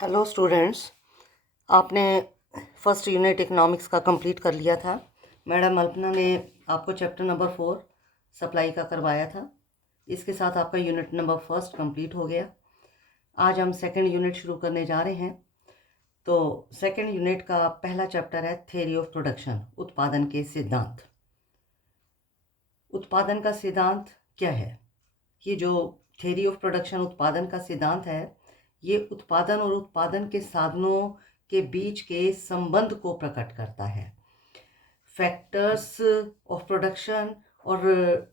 Hello students, आपने first unit economics का complete कर लिया था। मैडम अल्पना ने आपको चैप्टर नंबर 4 सप्लाई का करवाया था। इसके साथ आपका यूनिट नंबर फर्स्ट कंप्लीट हो गया। आज हम सेकंड यूनिट शुरू करने जा रहे हैं। तो सेकंड यूनिट का पहला चैप्टर है थ्योरी ऑफ प्रोडक्शन, उत्पादन के सिद्धांत। उत्पादन का सिद्धांत क्या है? ये जो थ्योरी ऑफ प्रोडक्शन उत्पादन का सिद्धांत है, ये उत्पादन और उत्पादन के साधनों के बीच के संबंध को प्रकट करता है। फैक्टर्स ऑफ प्रोडक्शन और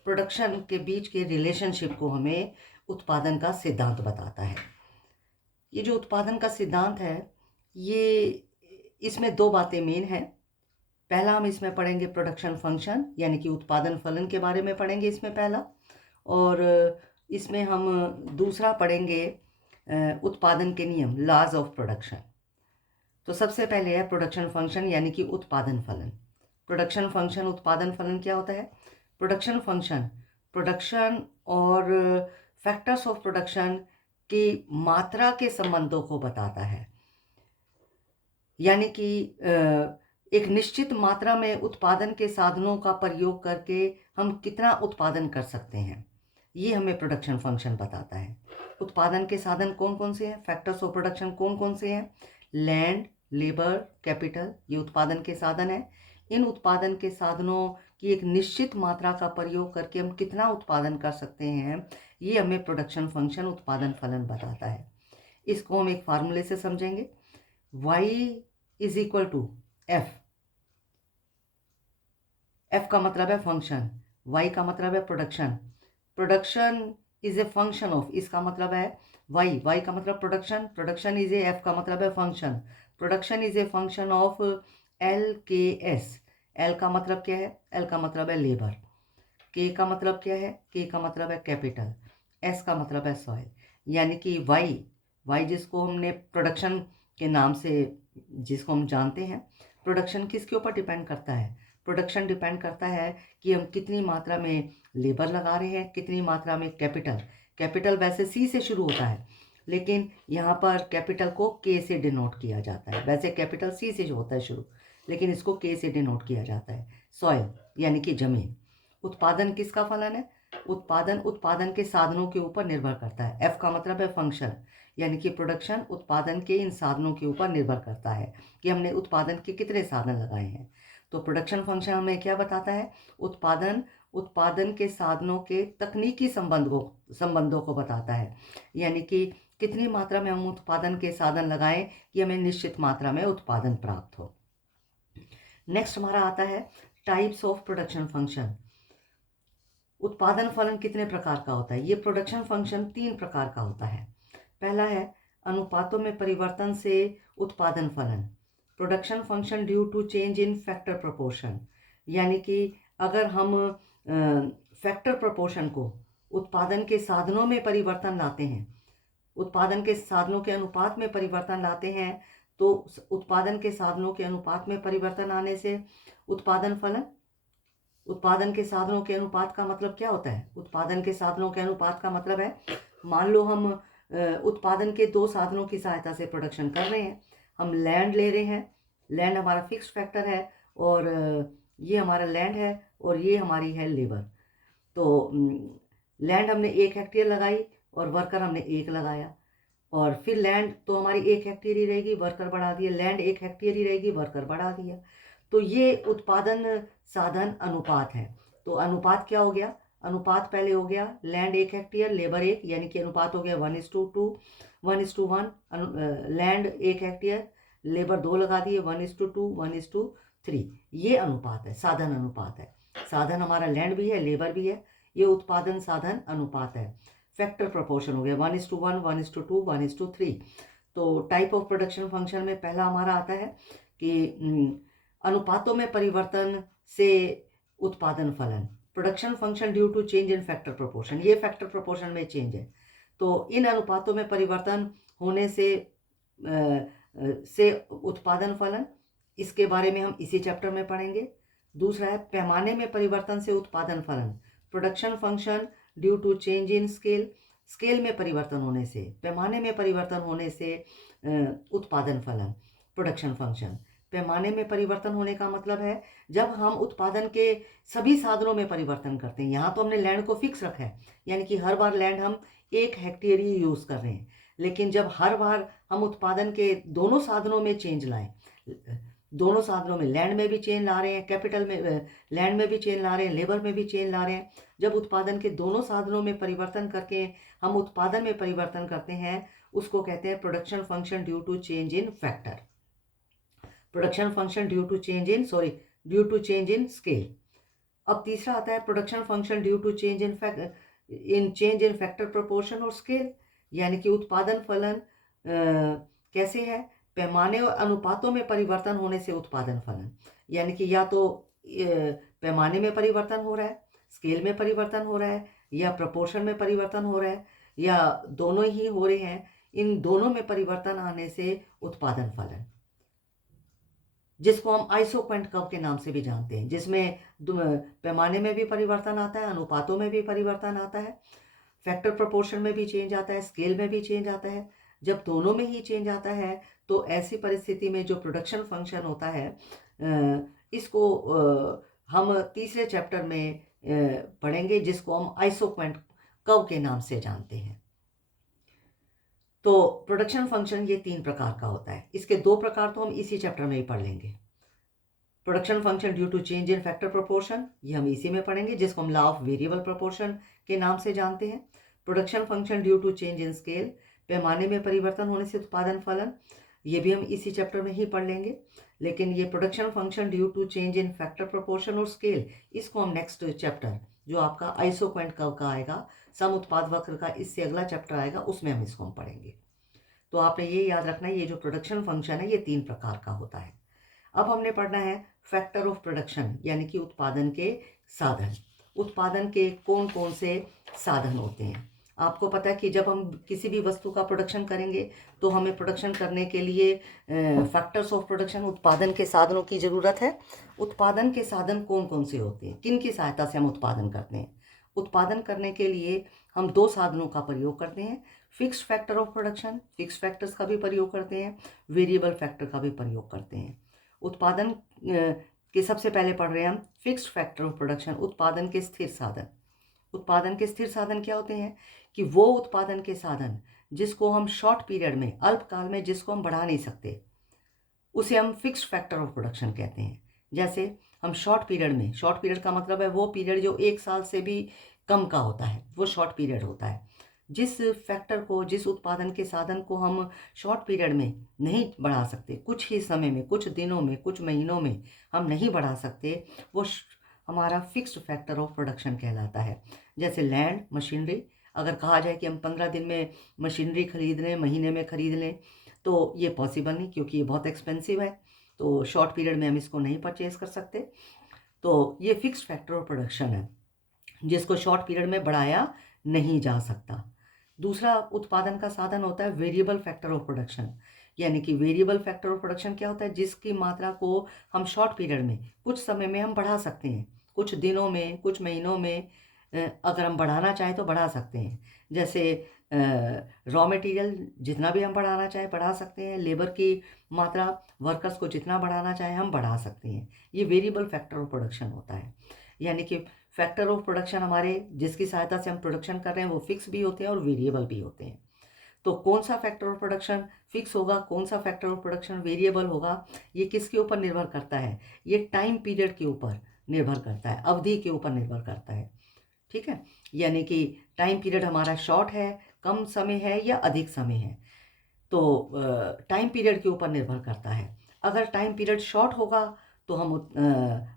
प्रोडक्शन के बीच के रिलेशनशिप को हमें उत्पादन का सिद्धांत बताता है। ये जो उत्पादन का सिद्धांत है, ये इसमें दो बातें मेन हैं। पहला हम इसमें पढ़ेंगे प्रोडक्शन फंक्शन, यानी कि उत्पादन फलन के बारे में पढ़ेंगे इसमें पहला, और इसमें हम दूसरा पढ़ेंगे उत्पादन के नियम, लॉज ऑफ प्रोडक्शन। तो सबसे पहले है प्रोडक्शन फंक्शन यानी कि उत्पादन फलन। प्रोडक्शन फंक्शन उत्पादन फलन क्या होता है? प्रोडक्शन फंक्शन प्रोडक्शन और फैक्टर्स ऑफ प्रोडक्शन की मात्रा के संबंधों को बताता है। यानी कि एक निश्चित मात्रा में उत्पादन के साधनों का प्रयोग करके हम कितना उत्पादन कर सकते हैं, ये हमें प्रोडक्शन फंक्शन बताता है। उत्पादन के साधन कौन कौन से हैं? फैक्टर्स ऑफ प्रोडक्शन कौन कौन से हैं? लैंड, लेबर, कैपिटल, ये उत्पादन के साधन हैं। इन उत्पादन के साधनों की एक निश्चित मात्रा का प्रयोग करके हम कितना उत्पादन कर सकते हैं, ये हमें प्रोडक्शन फंक्शन उत्पादन फलन बताता है। इसको हम एक फार्मूले से समझेंगे। y is equal to F. F का मतलब है फंक्शन, y का मतलब है production. Production is a function of, इसका मतलब है y का मतलब production, production is a, F का मतलब है function, production is a function of L K S. L का मतलब क्या है? एल का मतलब है लेबर। के का मतलब क्या है? के का मतलब है कैपिटल। एस का मतलब है सॉइल। यानी कि वाई जिसको हमने प्रोडक्शन के नाम से जिसको हम जानते हैं, प्रोडक्शन किसके ऊपर डिपेंड करता है? प्रोडक्शन डिपेंड करता है कि हम कितनी मात्रा में लेबर लगा रहे हैं, कितनी मात्रा में कैपिटल। कैपिटल वैसे सी से शुरू होता है, लेकिन यहाँ पर कैपिटल को के से डिनोट किया जाता है। वैसे कैपिटल सी से जो होता है शुरू, लेकिन इसको के से डिनोट किया जाता है। सॉइल यानी कि जमीन। उत्पादन किसका फलन है? उत्पादन के साधनों के ऊपर निर्भर करता है। एफ का मतलब है फंक्शन, यानी कि प्रोडक्शन उत्पादन के इन साधनों के ऊपर निर्भर करता है कि हमने उत्पादन के कितने साधन लगाए हैं। तो प्रोडक्शन फंक्शन हमें क्या बताता है? उत्पादन के साधनों के तकनीकी संबंधों को बताता है। यानी कि कितनी मात्रा में हम उत्पादन के साधन लगाएं कि हमें निश्चित मात्रा में उत्पादन प्राप्त हो। नेक्स्ट हमारा आता है टाइप्स ऑफ प्रोडक्शन फंक्शन। उत्पादन फलन कितने प्रकार का होता है? ये प्रोडक्शन फंक्शन 3 प्रकार का होता है। पहला है अनुपातों में परिवर्तन से उत्पादन फलन, production function due to change in factor proportion. यानी कि अगर हम फैक्टर प्रोपोर्शन को उत्पादन के साधनों में परिवर्तन लाते हैं, उत्पादन के साधनों के अनुपात में परिवर्तन लाते हैं, तो उत्पादन के साधनों के अनुपात में परिवर्तन आने से उत्पादन फलन, उत्पादन के साधनों के अनुपात का मतलब क्या होता है? उत्पादन के साधनों के अनुपात का मतलब है, मान लो हम उत्पादन के 2 साधनों की सहायता से प्रोडक्शन कर रहे हैं। हम लैंड ले रहे हैं, लैंड हमारा फिक्स्ड फैक्टर है, और ये हमारा लैंड है और ये हमारी है लेबर। तो लैंड हमने 1 हेक्टेयर लगाई और वर्कर हमने 1 लगाया, और फिर लैंड तो हमारी 1 हेक्टेयर ही रहेगी, वर्कर बढ़ा दिया, लैंड 1 हेक्टेयर ही रहेगी, वर्कर बढ़ा दिया। तो ये उत्पादन साधन अनुपात है। तो अनुपात क्या हो गया? अनुपात पहले हो गया लैंड 1 हेक्टेयर, लेबर 1, यानी कि अनुपात हो गया 1:2, 1:1। लैंड 1 हेक्टेयर, लेबर 2 लगा दिए, 1:2, 1:3। ये अनुपात है, साधन अनुपात है। साधन हमारा लैंड भी है, लेबर भी है, ये उत्पादन साधन अनुपात है। फैक्टर प्रोपोर्शन हो गया 1:1, 1:2, 1:3। तो टाइप ऑफ प्रोडक्शन फंक्शन में पहला हमारा आता है कि अनुपातों में परिवर्तन से उत्पादन फलन, production function due to change in factor proportion. ये फैक्टर प्रोपोर्शन में चेंज है, तो इन अनुपातों में परिवर्तन होने से उत्पादन फलन, इसके बारे में हम इसी चैप्टर में पढ़ेंगे। दूसरा है पैमाने में परिवर्तन से उत्पादन फलन, production function due to change in scale. Scale में परिवर्तन होने से, पैमाने में परिवर्तन होने से उत्पादन फलन, प्रोडक्शन फंक्शन। पैमाने में परिवर्तन होने का मतलब है जब हम उत्पादन के सभी साधनों में परिवर्तन करते हैं। यहाँ तो हमने लैंड को फिक्स रखा है, यानी कि हर बार लैंड हम 1 हेक्टेयर ही यूज़ कर रहे हैं। लेकिन जब हर बार हम उत्पादन के दोनों साधनों में चेंज लाएं, दोनों साधनों में, लैंड में भी चेंज ला रहे हैं, कैपिटल में लैंड में भी चेंज ला रहे हैं, लेबर में भी चेंज ला रहे हैं, जब उत्पादन के दोनों साधनों में परिवर्तन करके हम उत्पादन में परिवर्तन करते हैं, उसको कहते हैं production function due to change in factor. Production function due to change in scale. अब तीसरा आता है production function due to change in factor proportion और स्केल, यानी कि उत्पादन फलन कैसे है, पैमाने और अनुपातों में परिवर्तन होने से उत्पादन फलन, यानी कि या तो पैमाने में परिवर्तन हो रहा है, स्केल में परिवर्तन हो रहा है, या प्रपोर्शन में परिवर्तन हो रहा है, या दोनों ही हो रहे हैं। इन दोनों में परिवर्तन आने से उत्पादन फलन, जिसको हम आइसोक्वेंट कर्व के नाम से भी जानते हैं, जिसमें पैमाने में भी परिवर्तन आता है, अनुपातों में भी परिवर्तन आता है, फैक्टर प्रोपोर्शन में भी चेंज आता है, स्केल में भी चेंज आता है। जब दोनों में ही चेंज आता है तो ऐसी परिस्थिति में जो प्रोडक्शन फंक्शन होता है, इसको हम तीसरे चैप्टर में पढ़ेंगे, जिसको हम आइसोक्वेंट कर्व के नाम से जानते हैं। तो प्रोडक्शन फंक्शन ये 3 प्रकार का होता है। इसके 2 प्रकार तो हम इसी चैप्टर में ही पढ़ लेंगे। Production function due to change in factor proportion, ये हम इसी में पढ़ेंगे, जिसको हम लॉ ऑफ वेरिएबल प्रोपोर्शन के नाम से जानते हैं। Production function due to change in scale, पैमाने में परिवर्तन होने से उत्पादन फलन, ये भी हम इसी चैप्टर में ही पढ़ लेंगे। लेकिन ये production function due to change in factor proportion और स्केल, इसको हम नेक्स्ट चैप्टर जो आपका आइसोक्वेंट कर्व का आएगा, सम उत्पाद वक्र का इससे अगला चैप्टर आएगा, उसमें हम इसको पढ़ेंगे। तो आपने ये याद रखना है, ये जो प्रोडक्शन फंक्शन है ये 3 प्रकार का होता है। अब हमने पढ़ना है फैक्टर ऑफ प्रोडक्शन, यानी कि उत्पादन के साधन। उत्पादन के कौन कौन से साधन होते हैं। आपको पता है कि जब हम किसी भी वस्तु का प्रोडक्शन करेंगे तो हमें प्रोडक्शन करने के लिए फैक्टर्स ऑफ प्रोडक्शन, उत्पादन के साधनों की ज़रूरत है। उत्पादन के साधन कौन कौन से होते हैं, किन की सहायता से हम उत्पादन करते हैं। उत्पादन करने के लिए हम 2 साधनों का प्रयोग करते हैं, fixed factor of production, fix factors का भी प्रयोग करते हैं, वेरिएबल फैक्टर का भी प्रयोग करते हैं। उत्पादन के सबसे पहले पढ़ रहे हैं हम फिक्स्ड फैक्टर ऑफ प्रोडक्शन, उत्पादन के स्थिर साधन। उत्पादन के स्थिर साधन क्या होते हैं कि वो उत्पादन के साधन जिसको हम शॉर्ट पीरियड में, अल्पकाल में, जिसको हम बढ़ा नहीं सकते, उसे हम फिक्स्ड फैक्टर ऑफ प्रोडक्शन कहते हैं। जैसे हम शॉर्ट पीरियड में, शॉर्ट पीरियड का मतलब है वो पीरियड जो 1 साल से भी कम का होता है, वो शॉर्ट पीरियड होता है। जिस फैक्टर को, जिस उत्पादन के साधन को हम शॉर्ट पीरियड में नहीं बढ़ा सकते, कुछ ही समय में, कुछ दिनों में, कुछ महीनों में हम नहीं बढ़ा सकते, वो हमारा फिक्स्ड फैक्टर ऑफ प्रोडक्शन कहलाता है। जैसे लैंड, मशीनरी, अगर कहा जाए कि हम 15 दिन में मशीनरी खरीद लें, महीने में खरीद लें, तो ये पॉसिबल नहीं, क्योंकि ये बहुत एक्सपेंसिव है, तो शॉर्ट पीरियड में हम इसको नहीं परचेज कर सकते। तो ये फिक्स्ड फैक्टर ऑफ प्रोडक्शन है, जिसको शॉर्ट पीरियड में बढ़ाया नहीं जा सकता। दूसरा उत्पादन का साधन होता है वेरिएबल फैक्टर ऑफ प्रोडक्शन, यानी कि वेरिएबल फैक्टर ऑफ प्रोडक्शन क्या होता है, जिसकी मात्रा को हम शॉर्ट पीरियड में, कुछ समय में हम बढ़ा सकते हैं, कुछ दिनों में, कुछ महीनों में अगर हम बढ़ाना चाहें तो बढ़ा सकते हैं। जैसे रॉ मटेरियल जितना भी हम बढ़ाना चाहें बढ़ा सकते हैं, लेबर की मात्रा, वर्कर्स को जितना बढ़ाना चाहें हम बढ़ा सकते हैं। ये वेरिएबल फैक्टर ऑफ प्रोडक्शन होता है, यानी कि फैक्टर ऑफ प्रोडक्शन हमारे जिसकी सहायता से हम प्रोडक्शन कर रहे हैं वो फिक्स भी होते हैं और वेरिएबल भी होते हैं। तो कौन सा फैक्टर ऑफ प्रोडक्शन फिक्स होगा, कौन सा फैक्टर ऑफ प्रोडक्शन वेरिएबल होगा, ये किसके ऊपर निर्भर करता है, ये टाइम पीरियड के ऊपर निर्भर करता है, अवधि के ऊपर निर्भर करता है। ठीक है, यानी कि टाइम पीरियड हमारा शॉर्ट है, कम समय है या अधिक समय है, तो टाइम पीरियड के ऊपर निर्भर करता है। अगर टाइम पीरियड शॉर्ट होगा तो हम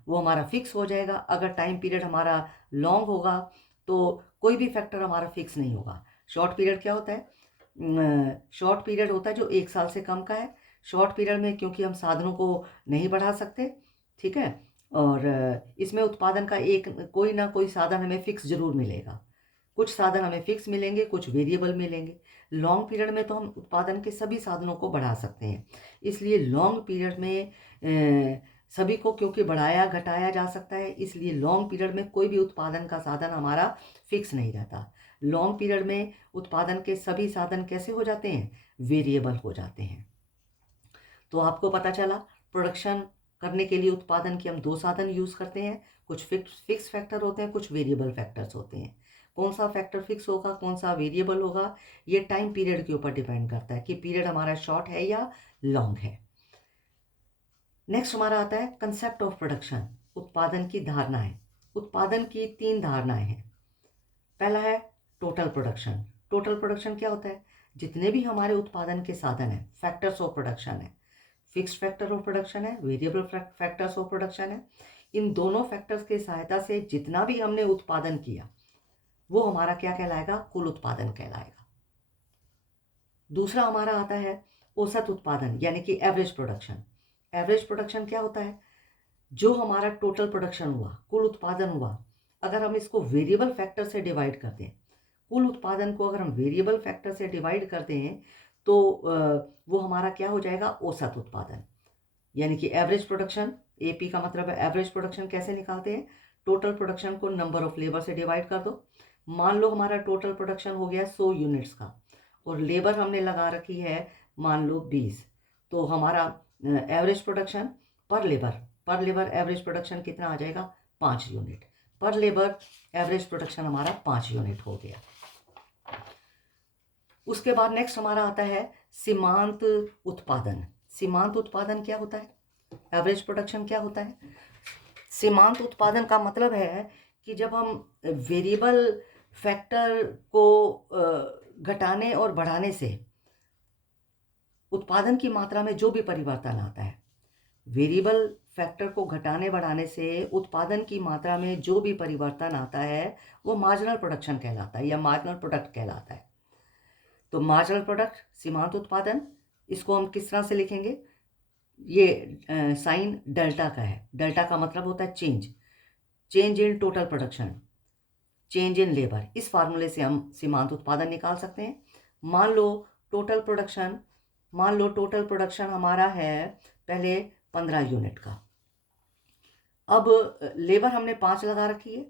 वो हमारा फिक्स हो जाएगा। अगर टाइम पीरियड हमारा लॉन्ग होगा तो कोई भी फैक्टर हमारा फिक्स नहीं होगा। शॉर्ट पीरियड क्या होता है, शॉर्ट पीरियड होता है जो 1 साल से कम का है। शॉर्ट पीरियड में क्योंकि हम साधनों को नहीं बढ़ा सकते, ठीक है, और इसमें उत्पादन का एक कोई ना कोई साधन हमें फिक्स जरूर मिलेगा। कुछ साधन हमें फिक्स मिलेंगे, कुछ वेरिएबल मिलेंगे। लॉन्ग पीरियड में तो हम उत्पादन के सभी साधनों को बढ़ा सकते हैं, इसलिए लॉन्ग पीरियड में सभी को क्योंकि बढ़ाया घटाया जा सकता है, इसलिए लॉन्ग पीरियड में कोई भी उत्पादन का साधन हमारा फिक्स नहीं रहता। लॉन्ग पीरियड में उत्पादन के सभी साधन कैसे हो जाते हैं, वेरिएबल हो जाते हैं। तो आपको पता चला प्रोडक्शन करने के लिए उत्पादन के हम दो साधन यूज़ करते हैं, कुछ फिक्स फैक्टर होते हैं, कुछ वेरिएबल फैक्टर्स होते हैं। कौन सा फैक्टर फिक्स होगा, कौन सा वेरिएबल होगा, ये टाइम पीरियड के ऊपर डिपेंड करता है कि पीरियड हमारा शॉर्ट है या लॉन्ग है। नेक्स्ट हमारा आता है कंसेप्ट ऑफ प्रोडक्शन, उत्पादन की धारणाएं। उत्पादन की 3 धारणाएं हैं। पहला है टोटल प्रोडक्शन। टोटल प्रोडक्शन क्या होता है, जितने भी हमारे उत्पादन के साधन हैं, फैक्टर्स ऑफ प्रोडक्शन है, फिक्स्ड फैक्टर ऑफ प्रोडक्शन है, वेरिएबल फैक्टर्स ऑफ प्रोडक्शन है, इन दोनों फैक्टर्स की सहायता से जितना भी हमने उत्पादन किया वो हमारा क्या कहलाएगा, कुल उत्पादन कहलाएगा। दूसरा हमारा आता है औसत उत्पादन यानी कि एवरेज प्रोडक्शन। एवरेज प्रोडक्शन क्या होता है, जो हमारा टोटल प्रोडक्शन हुआ, कुल उत्पादन हुआ, अगर हम इसको वेरिएबल फैक्टर से डिवाइड कर दें, कुल उत्पादन को अगर हम वेरिएबल फैक्टर से डिवाइड करते हैं तो वो हमारा क्या हो जाएगा, औसत उत्पादन यानी कि एवरेज प्रोडक्शन। एपी का मतलब है एवरेज प्रोडक्शन। कैसे निकालते हैं, टोटल प्रोडक्शन को नंबर ऑफ लेबर से डिवाइड कर दो। मान लो हमारा टोटल प्रोडक्शन हो गया 100 यूनिट्स का और लेबर हमने लगा रखी है मान लो 20, तो हमारा एवरेज प्रोडक्शन पर लेबर एवरेज प्रोडक्शन कितना आ जाएगा, 5 यूनिट पर लेबर। एवरेज प्रोडक्शन हमारा 5 यूनिट हो गया। उसके बाद नेक्स्ट हमारा आता है सीमांत उत्पादन। सीमांत उत्पादन क्या होता है, एवरेज प्रोडक्शन क्या होता है। सीमांत उत्पादन का मतलब है कि जब हम वेरिएबल फैक्टर को घटाने और बढ़ाने से उत्पादन की मात्रा में जो भी परिवर्तन आता है, वेरिएबल फैक्टर को घटाने बढ़ाने से उत्पादन की मात्रा में जो भी परिवर्तन आता है वो मार्जिनल प्रोडक्शन कहलाता है या मार्जिनल प्रोडक्ट कहलाता है। तो मार्जिनल प्रोडक्ट सीमांत उत्पादन, इसको हम किस तरह से लिखेंगे, ये साइन डेल्टा का है। डेल्टा का मतलब होता है change in total production, change in labour. इस फार्मूले से हम सीमांत उत्पादन निकाल सकते हैं। मान लो टोटल प्रोडक्शन हमारा है पहले 15 यूनिट का। अब लेबर हमने 5 लगा रखी है,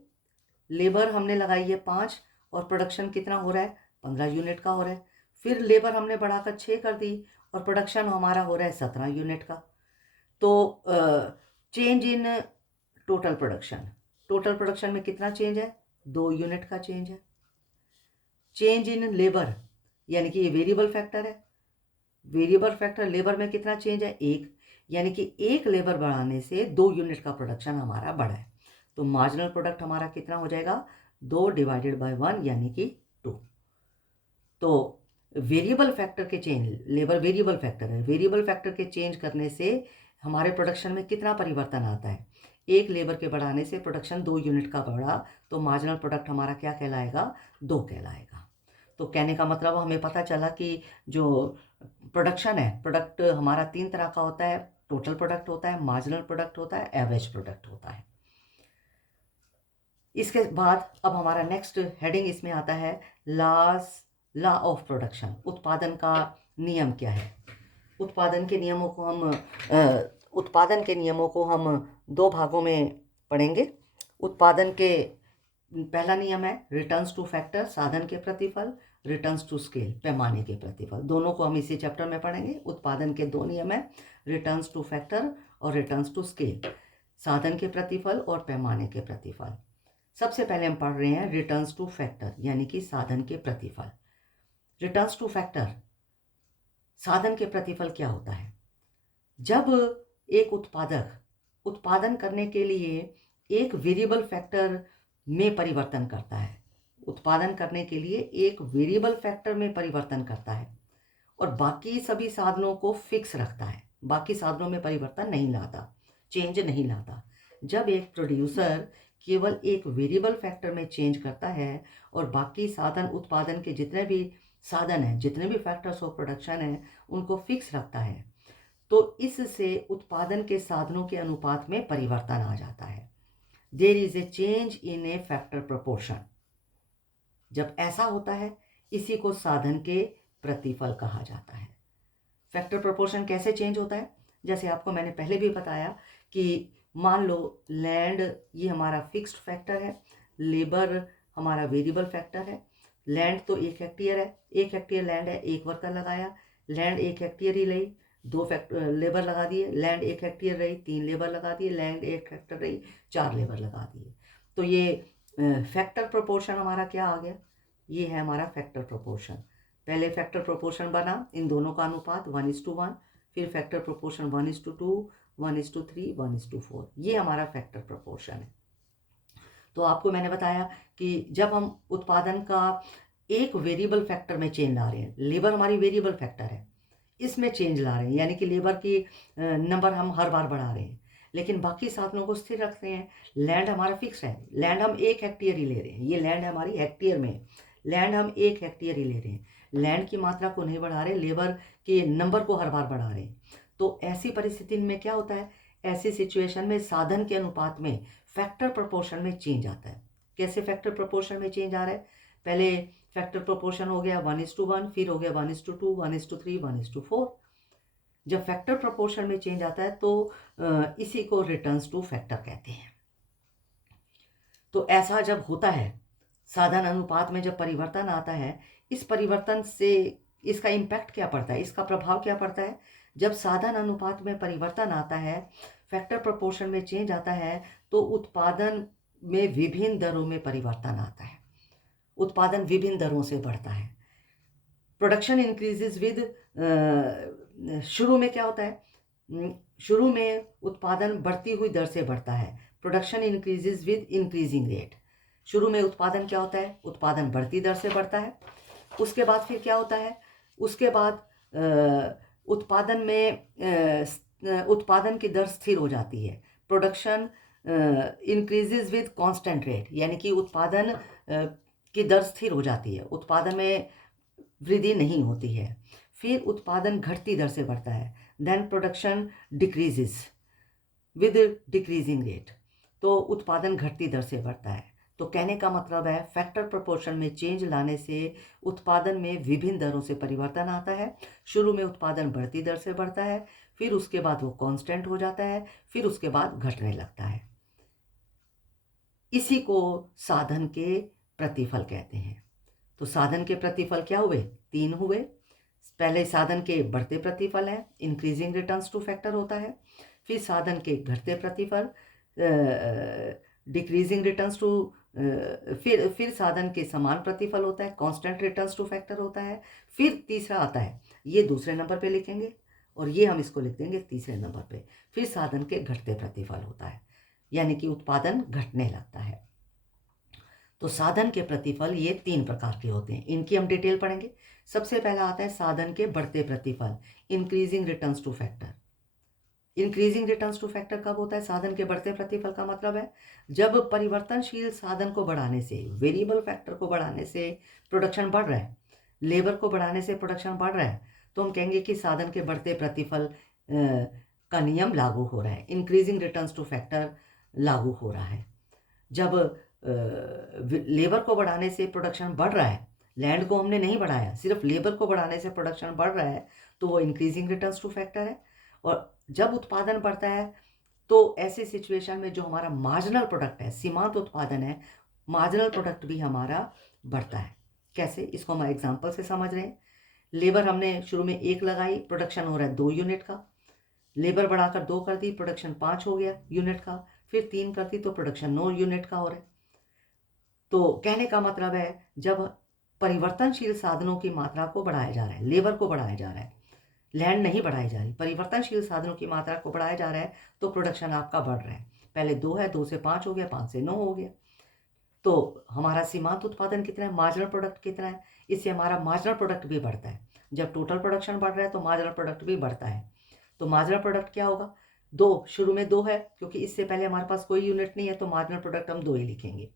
लेबर हमने लगाई है 5 और प्रोडक्शन कितना हो रहा है, 15 यूनिट का हो रहा है। फिर लेबर हमने बढ़ाकर 6 कर दी और प्रोडक्शन हमारा हो रहा है 17 यूनिट का। तो चेंज इन टोटल प्रोडक्शन में कितना चेंज है, 2 यूनिट का चेंज है। चेंज इन लेबर यानी कि ये वेरिएबल फैक्टर है, वेरिएबल फैक्टर लेबर में कितना चेंज है, 1, यानी कि 1 लेबर बढ़ाने से 2 यूनिट का प्रोडक्शन हमारा बढ़ा है। तो मार्जिनल प्रोडक्ट हमारा कितना हो जाएगा, 2 डिवाइडेड बाय 1 यानी कि 2। तो वेरिएबल फैक्टर के चेंज, लेबर वेरिएबल फैक्टर है, वेरिएबल फैक्टर के चेंज करने से हमारे प्रोडक्शन में कितना परिवर्तन आता है, 1 लेबर के बढ़ाने से प्रोडक्शन 2 यूनिट का बढ़ा, तो मार्जिनल प्रोडक्ट हमारा क्या कहलाएगा, 2 कहलाएगा। तो कहने का मतलब हमें पता चला कि जो प्रोडक्शन है, प्रोडक्ट हमारा 3 तरह का होता है, टोटल प्रोडक्ट होता है, मार्जिनल प्रोडक्ट होता है, एवरेज प्रोडक्ट होता है। इसके बाद अब हमारा नेक्स्ट हेडिंग इसमें आता है लॉ ऑफ प्रोडक्शन। उत्पादन का नियम क्या है। उत्पादन के नियमों को हम 2 भागों में पढ़ेंगे। उत्पादन के पहला नियम है रिटर्न्स टू फैक्टर, साधन के प्रतिफल, रिटर्न्स टू स्केल, पैमाने के प्रतिफल। दोनों को हम इसी चैप्टर में पढ़ेंगे। उत्पादन के 2 नियम है, रिटर्न्स टू फैक्टर और रिटर्न्स टू स्केल, साधन के प्रतिफल और पैमाने के प्रतिफल। सबसे पहले हम पढ़ रहे हैं रिटर्न्स टू फैक्टर यानी कि साधन के प्रतिफल। रिटर्न्स टू फैक्टर, साधन के प्रतिफल क्या होता है, जब एक उत्पादक उत्पादन करने के लिए एक वेरिएबल फैक्टर में परिवर्तन करता है, उत्पादन करने के लिए एक वेरिएबल फैक्टर में परिवर्तन करता है और बाकी सभी साधनों को फिक्स रखता है, बाकी साधनों में परिवर्तन नहीं लाता, चेंज नहीं लाता। जब एक प्रोड्यूसर केवल एक वेरिएबल फैक्टर में चेंज करता है और बाकी साधन, उत्पादन के जितने भी साधन हैं, जितने भी फैक्टर्स ऑफ प्रोडक्शन हैं, उनको फिक्स रखता है, तो इससे उत्पादन के साधनों के अनुपात में परिवर्तन आ जाता है। There is a change in a factor proportion. जब ऐसा होता है इसी को साधन के प्रतिफल कहा जाता है। फैक्टर प्रोपोर्शन कैसे चेंज होता है, जैसे आपको मैंने पहले भी बताया कि मान लो लैंड ये हमारा फिक्स्ड फैक्टर है, लेबर हमारा वेरिएबल फैक्टर है, लैंड तो 1 हेक्टेयर है, 1 हेक्टेयर लैंड है, 1 वर्कर लगाया, लैंड 1 हेक्टेयर ही रही, 2 लेबर लगा दिए, लैंड 1 हेक्टेयर रही, 3 लेबर लगा दिए, लैंड 1 हेक्टेयर रही, 4 लेबर लगा दिए। तो ये फैक्टर प्रोपोर्शन हमारा क्या आ गया, ये है हमारा फैक्टर प्रोपोर्शन। पहले फैक्टर प्रोपोर्शन बना इन दोनों का अनुपात 1:1, फिर फैक्टर प्रोपोर्शन 1:2, 1:3, 1:4, ये हमारा फैक्टर प्रोपोर्शन है। तो आपको मैंने बताया कि जब हम उत्पादन का एक वेरिएबल फैक्टर में चेंज ला रहे हैं, लेबर हमारी वेरिएबल फैक्टर है, इसमें चेंज ला रहे हैं, यानी कि लेबर की नंबर हम हर बार बढ़ा रहे हैं, लेकिन बाकी साधनों को स्थिर रख रहे हैं। लैंड हमारा फिक्स है, लैंड हम 1 हेक्टेयर ही ले रहे हैं, ये लैंड है हमारी हेक्टेयर में, लैंड हम 1 हेक्टेयर ही ले रहे हैं, लैंड की मात्रा को नहीं बढ़ा रहे, लेबर के नंबर को हर बार बढ़ा रहे हैं। तो ऐसी परिस्थिति में क्या होता है, ऐसी सिचुएशन में साधन के अनुपात में फैक्टर प्रोपोर्शन में चेंज आता है। कैसे फैक्टर प्रोपोर्शन में चेंज आ रहा है, पहले फैक्टर प्रोपोर्शन हो गया 1:1, फिर हो गया 1:2, 1:3, 1:4। जब फैक्टर प्रोपोर्शन में चेंज आता है तो इसी को रिटर्न्स टू फैक्टर कहते हैं। तो ऐसा जब होता है, साधन अनुपात में जब परिवर्तन आता है, इस परिवर्तन से इसका इम्पैक्ट क्या पड़ता है, इसका प्रभाव क्या पड़ता है। जब साधन अनुपात में परिवर्तन आता है, फैक्टर प्रोपोर्शन में चेंज आता है, तो उत्पादन में विभिन्न दरों में परिवर्तन आता है, उत्पादन विभिन्न दरों से बढ़ता है। प्रोडक्शन इंक्रीजेज विद, शुरू में क्या होता है, शुरू में उत्पादन बढ़ती हुई दर से बढ़ता है, production increases with increasing rate. शुरू में उत्पादन क्या होता है, उत्पादन बढ़ती दर से बढ़ता है। उसके बाद फिर क्या होता है, उसके बाद उत्पादन में उत्पादन की दर स्थिर हो जाती है, production increases with constant rate, यानी कि उत्पादन की दर स्थिर हो जाती है, उत्पादन में वृद्धि नहीं होती है। फिर उत्पादन घटती दर से बढ़ता है, then production decreases with decreasing rate, तो उत्पादन घटती दर से बढ़ता है। तो कहने का मतलब है फैक्टर प्रोपोर्शन में चेंज लाने से उत्पादन में विभिन्न दरों से परिवर्तन आता है। शुरू में उत्पादन बढ़ती दर से बढ़ता है, फिर उसके बाद वो कांस्टेंट हो जाता है, फिर उसके बाद घटने लगता है। इसी को साधन के प्रतिफल कहते हैं। तो साधन के प्रतिफल क्या हुए, 3 हुए। पहले साधन के बढ़ते प्रतिफल है, इंक्रीजिंग रिटर्न्स टू फैक्टर होता है। फिर साधन के घटते प्रतिफल, डिक्रीजिंग रिटर्न्स टू, फिर साधन के समान प्रतिफल होता है, कांस्टेंट रिटर्न्स टू फैक्टर होता है। फिर तीसरा आता है, ये दूसरे नंबर पे लिखेंगे और ये हम इसको लिख देंगे तीसरे नंबर पे। फिर साधन के घटते प्रतिफल होता है, यानी कि उत्पादन घटने लगता है। तो साधन के प्रतिफल ये 3 प्रकार के होते हैं, इनकी हम डिटेल पढ़ेंगे। सबसे पहला आता है साधन के बढ़ते प्रतिफल, increasing returns two factor. Increasing returns two factor कब होता है, साधन के बढ़ते प्रतिफल का मतलब है जब परिवर्तनशील साधन को बढ़ाने से, वेरिएबल फैक्टर को बढ़ाने से प्रोडक्शन बढ़ रहा है, लेबर को बढ़ाने से प्रोडक्शन बढ़ रहा है, तो हम कहेंगे कि साधन के बढ़ते प्रतिफल का नियम लागू हो रहा है, इंक्रीजिंग रिटर्न्स टू फैक्टर लागू हो रहा है। जब लेबर को बढ़ाने से प्रोडक्शन बढ़ रहा है, लैंड को हमने नहीं बढ़ाया, सिर्फ लेबर को बढ़ाने से प्रोडक्शन बढ़ रहा है, तो वो इंक्रीजिंग रिटर्न्स टू फैक्टर है। और जब उत्पादन बढ़ता है तो ऐसे सिचुएशन में जो हमारा मार्जिनल प्रोडक्ट है, सीमांत उत्पादन है, मार्जिनल प्रोडक्ट भी हमारा बढ़ता है। कैसे, इसको हम एग्जांपल से समझ रहे हैं। लेबर हमने शुरू में 1 लगाई, प्रोडक्शन हो रहा है 2 यूनिट का, लेबर बढ़ाकर 2 कर दी, प्रोडक्शन 5 हो गया यूनिट का, फिर 3 कर दी तो प्रोडक्शन 9 यूनिट का हो रहा है। तो कहने का मतलब है जब परिवर्तनशील साधनों की मात्रा को बढ़ाया जा रहा है, लेबर को बढ़ाया जा रहा है, लैंड नहीं बढ़ाई जा रही, परिवर्तनशील साधनों की मात्रा को बढ़ाया जा रहा है, तो प्रोडक्शन आपका बढ़ रहा है। पहले 2 है, 2 से 5 हो गया, 5 से 9 हो गया। तो हमारा सीमांत उत्पादन कितना है, मार्जिनल प्रोडक्ट कितना है, इससे हमारा मार्जिनल प्रोडक्ट भी बढ़ता है। जब टोटल प्रोडक्शन बढ़ रहा है तो मार्जिनल प्रोडक्ट भी बढ़ता है। तो मार्जिनल प्रोडक्ट क्या होगा, 2, शुरू में 2 है क्योंकि इससे पहले हमारे पास कोई यूनिट नहीं है, तो मार्जिनल प्रोडक्ट हम 2 ही लिखेंगे।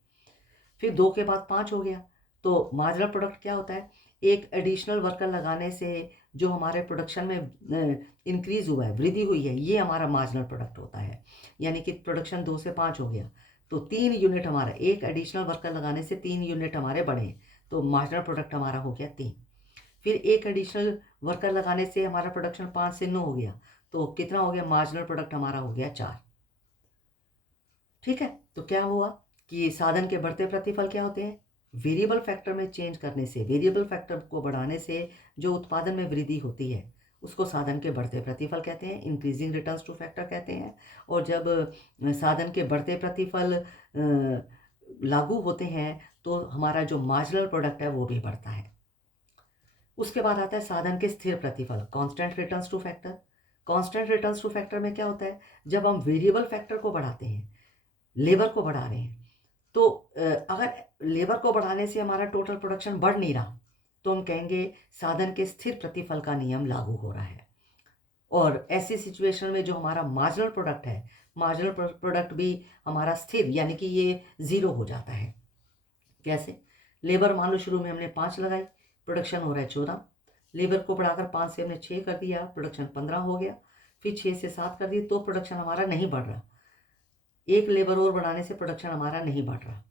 फिर 2 के बाद 5 हो गया, तो मार्जिनल प्रोडक्ट क्या होता है, एक एडिशनल वर्कर लगाने से जो हमारे प्रोडक्शन में इंक्रीज हुआ है, वृद्धि हुई है, ये हमारा मार्जिनल प्रोडक्ट होता है। यानी कि प्रोडक्शन 2 से 5 हो गया, तो 3 यूनिट हमारा, एक एडिशनल वर्कर लगाने से 3 यूनिट हमारे बढ़े, तो मार्जिनल प्रोडक्ट हमारा हो गया 3। फिर एक एडिशनल वर्कर लगाने से हमारा प्रोडक्शन 5 से 9 हो गया, तो कितना हो गया, मार्जिनल प्रोडक्ट हमारा हो गया 4। ठीक है, तो क्या हुआ कि साधन के बढ़ते प्रतिफल क्या होते हैं, वेरिएबल फैक्टर में चेंज करने से, वेरिएबल फैक्टर को बढ़ाने से जो उत्पादन में वृद्धि होती है उसको साधन के बढ़ते प्रतिफल कहते हैं, इंक्रीजिंग रिटर्न्स टू फैक्टर कहते हैं। और जब साधन के बढ़ते प्रतिफल लागू होते हैं तो हमारा जो मार्जिनल प्रोडक्ट है वो भी बढ़ता है। उसके बाद आता है साधन के स्थिर प्रतिफल, constant returns two factor. Constant returns two factor में क्या होता है, जब हम वेरिएबल फैक्टर को बढ़ाते हैं, लेबर को बढ़ा रहे हैं, तो अगर लेबर को बढ़ाने से हमारा टोटल प्रोडक्शन बढ़ नहीं रहा तो हम कहेंगे साधन के स्थिर प्रतिफल का नियम लागू हो रहा है। और ऐसी सिचुएशन में जो हमारा मार्जिनल प्रोडक्ट है, मार्जिनल प्रोडक्ट भी हमारा स्थिर यानी कि ये ज़ीरो हो जाता है। कैसे? लेबर मान लो शुरू में हमने 5 लगाई, प्रोडक्शन हो रहा है 14, लेबर को बढ़ाकर 5 से हमने 6 कर दिया, प्रोडक्शन 15 हो गया, फिर 6 से 7 कर दिए तो प्रोडक्शन हमारा नहीं बढ़ रहा। एक लेबर और बढ़ाने से प्रोडक्शन हमारा नहीं बढ़ रहा,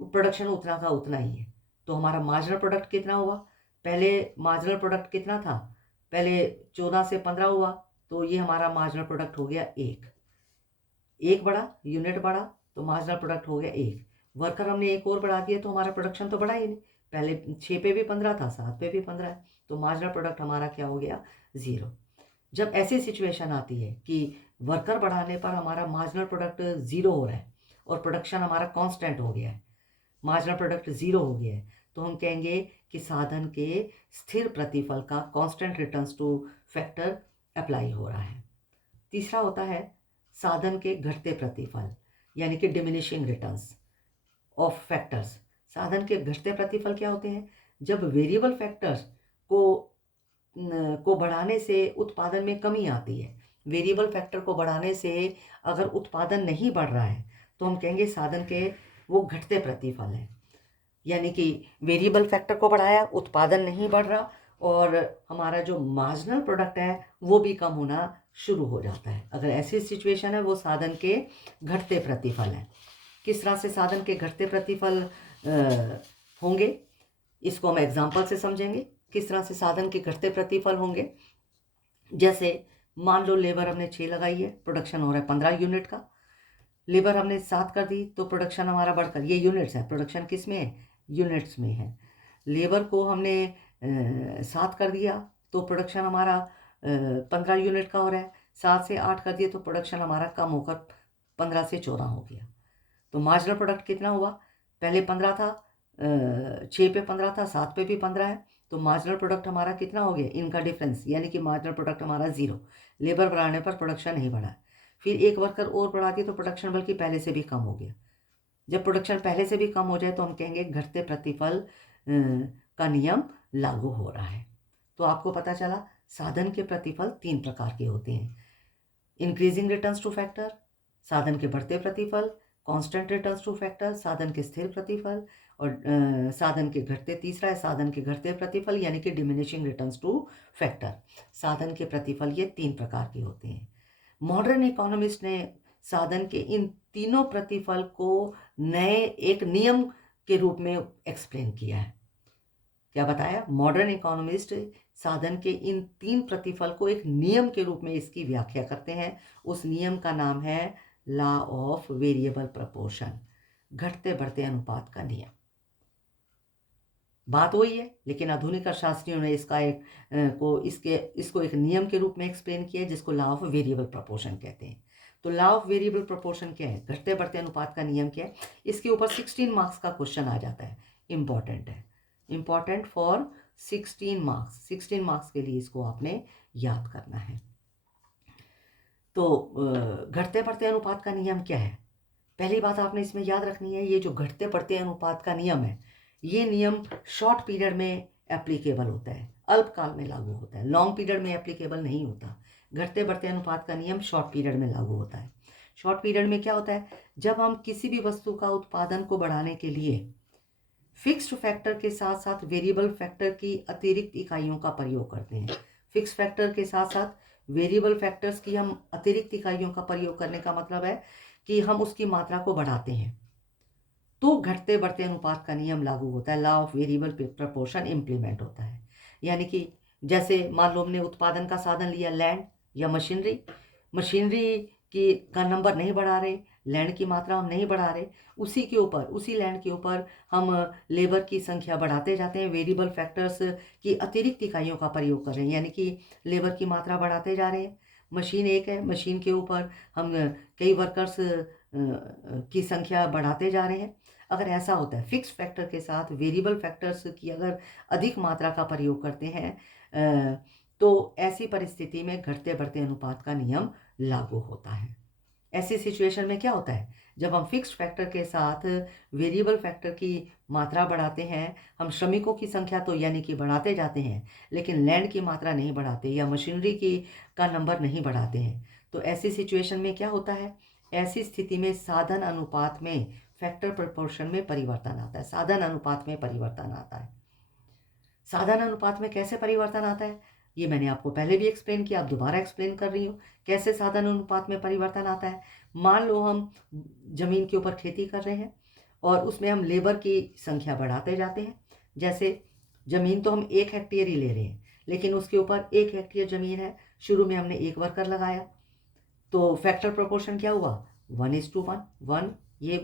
प्रोडक्शन उतना का उतना ही है। तो हमारा मार्जिनल प्रोडक्ट कितना हुआ, पहले मार्जिनल प्रोडक्ट कितना था, पहले 14 से 15 हुआ, तो ये हमारा मार्जिनल प्रोडक्ट हो गया 1 बढ़ा, यूनिट बढ़ा तो मार्जिनल प्रोडक्ट हो गया 1। वर्कर हमने एक और बढ़ा दिया तो हमारा प्रोडक्शन तो बढ़ा ही नहीं, पहले 6 पे भी 15 था, 7 पे भी 15 है, तो मार्जिनल प्रोडक्ट हमारा क्या हो गया, 0। जब ऐसी सिचुएशन आती है कि वर्कर बढ़ाने पर हमारा मार्जिनल प्रोडक्ट 0 हो रहा है और प्रोडक्शन हमारा कांस्टेंट हो गया है, मार्जिनल प्रोडक्ट 0 हो गया है, तो हम कहेंगे कि साधन के स्थिर प्रतिफल का constant returns two factor apply हो रहा है। तीसरा होता है साधन के घटते प्रतिफल यानी कि डिमिनिशिंग रिटर्न्स ऑफ फैक्टर्स। साधन के घटते प्रतिफल क्या होते हैं, जब वेरिएबल फैक्टर्स को बढ़ाने से उत्पादन में कमी आती है। वेरिएबल फैक्टर को बढ़ाने से अगर उत्पादन नहीं बढ़ रहा है तो हम कहेंगे साधन के वो घटते प्रतिफल है, यानी कि वेरिएबल फैक्टर को बढ़ाया, उत्पादन नहीं बढ़ रहा और हमारा जो मार्जिनल प्रोडक्ट है वो भी कम होना शुरू हो जाता है। अगर ऐसी सिचुएशन है वो साधन के घटते प्रतिफल है। किस तरह से साधन के घटते प्रतिफल होंगे, इसको हम एग्जाम्पल से समझेंगे किस तरह से साधन के घटते प्रतिफल होंगे। जैसे मान लो लेबर हमने 6 लगाई है, प्रोडक्शन हो रहा है 15 यूनिट का, लेबर हमने 7 कर दी तो प्रोडक्शन हमारा बढ़कर, ये यूनिट्स है, प्रोडक्शन किस में है, यूनिट्स में है। लेबर को हमने 7 कर दिया तो प्रोडक्शन हमारा 15 यूनिट का हो रहा है, 7 से 8 कर दिए तो प्रोडक्शन हमारा कम होकर 15 से 14 हो गया। तो मार्जिनल प्रोडक्ट कितना हुआ, पहले 15 था, 6 पे 15 था, 7 पे भी 15 है, तो मार्जिनल प्रोडक्ट हमारा कितना हो गया, इनका डिफरेंस यानी कि मार्जिनल प्रोडक्ट हमारा 0। लेबर बढ़ाने पर प्रोडक्शन नहीं बढ़ा, फिर एक वर्कर और बढ़ा दिया तो प्रोडक्शन बल्कि पहले से भी कम हो गया। जब प्रोडक्शन पहले से भी कम हो जाए तो हम कहेंगे घटते प्रतिफल का नियम लागू हो रहा है। तो आपको पता चला साधन के प्रतिफल 3 प्रकार के होते हैं, इंक्रीजिंग रिटर्न्स टू फैक्टर साधन के बढ़ते प्रतिफल, कांस्टेंट रिटर्न्स टू फैक्टर साधन के स्थिर प्रतिफल और साधन के घटते, तीसरा है साधन के घटते प्रतिफल यानी कि डिमिनिशिंग रिटर्न्स टू फैक्टर। साधन के प्रतिफल ये 3 प्रकार के होते हैं। मॉडर्न इकोनॉमिस्ट ने साधन के इन तीनों प्रतिफल को नए एक नियम के रूप में एक्सप्लेन किया है। क्या बताया, मॉडर्न इकोनॉमिस्ट साधन के इन 3 प्रतिफल को एक नियम के रूप में इसकी व्याख्या करते हैं। उस नियम का नाम है लॉ ऑफ वेरिएबल प्रपोर्शन, घटते बढ़ते अनुपात का नियम। बात वही है लेकिन आधुनिक अर्थशास्त्रियों ने इसको एक नियम के रूप में एक्सप्लेन किया है जिसको लॉ ऑफ वेरिएबल प्रपोर्शन कहते हैं। तो लॉ ऑफ वेरिएबल प्रपोर्शन क्या है, घटते बढ़ते अनुपात का नियम क्या है, इसके ऊपर 16 मार्क्स का क्वेश्चन आ जाता है, इंपॉर्टेंट है, इंपॉर्टेंट फॉर 16 मार्क्स। 16 मार्क्स के लिए इसको आपने याद करना है। तो घटते बढ़ते अनुपात का नियम क्या है, पहली बात आपने इसमें याद रखनी है, ये जो घटते बढ़ते अनुपात का नियम है ये नियम शॉर्ट पीरियड में एप्लीकेबल होता है, अल्पकाल में लागू होता है, लॉन्ग पीरियड में एप्लीकेबल नहीं होता। घटते बढ़ते अनुपात का नियम शॉर्ट पीरियड में लागू होता है। शॉर्ट पीरियड में क्या होता है, जब हम किसी भी वस्तु का उत्पादन को बढ़ाने के लिए फिक्स्ड फैक्टर के साथ साथ वेरिएबल फैक्टर की अतिरिक्त इकाइयों का प्रयोग करते हैं। फिक्स फैक्टर के साथ साथ वेरिएबल फैक्टर्स की हम अतिरिक्त इकाइयों का प्रयोग करने का मतलब है कि हम उसकी मात्रा को बढ़ाते हैं, तो घटते बढ़ते अनुपात का नियम लागू होता है, law of variable proportion implement होता है। यानी कि जैसे मान लो हमने उत्पादन का साधन लिया लैंड या मशीनरी, मशीनरी की का नंबर नहीं बढ़ा रहे, लैंड की मात्रा हम नहीं बढ़ा रहे, उसी के ऊपर, उसी लैंड के ऊपर हम लेबर की संख्या बढ़ाते जाते हैं, वेरिएबल फैक्टर्स की अतिरिक्त इकाइयों का प्रयोग कर रहे हैं, यानी कि लेबर की मात्रा बढ़ाते जा रहे हैं। मशीन एक है, मशीन के ऊपर हम कई वर्कर्स की संख्या बढ़ाते जा रहे हैं। अगर ऐसा होता है, फिक्स फैक्टर के साथ वेरिएबल फैक्टर्स की अगर अधिक मात्रा का प्रयोग करते हैं तो ऐसी परिस्थिति में घटते बढ़ते अनुपात का नियम लागू होता है। ऐसी सिचुएशन में क्या होता है, जब हम फिक्स्ड फैक्टर के साथ वेरिएबल फैक्टर की मात्रा बढ़ाते हैं, हम श्रमिकों की संख्या तो यानी कि बढ़ाते जाते हैं, लेकिन लैंड की मात्रा नहीं बढ़ाते या मशीनरी की का नंबर नहीं बढ़ाते हैं, तो ऐसी सिचुएशन में क्या होता है, ऐसी स्थिति में साधन अनुपात में फैक्टर प्रपोर्शन में परिवर्तन आता है। साधन अनुपात में परिवर्तन आता है। साधन अनुपात में कैसे परिवर्तन आता है, ये मैंने आपको पहले भी एक्सप्लेन किया, अब दोबारा एक्सप्लेन कर रही हूँ कैसे साधन अनुपात में परिवर्तन आता है। मान लो हम जमीन के ऊपर खेती कर रहे हैं और उसमें हम लेबर की संख्या बढ़ाते जाते हैं। जैसे जमीन तो हम 1 हेक्टेयर ही ले रहे हैं, लेकिन उसके ऊपर 1 हेक्टेयर जमीन है, शुरू में हमने 1 वर्कर लगाया, तो फैक्टर प्रोपोर्शन क्या हुआ, 1:1। 1 ये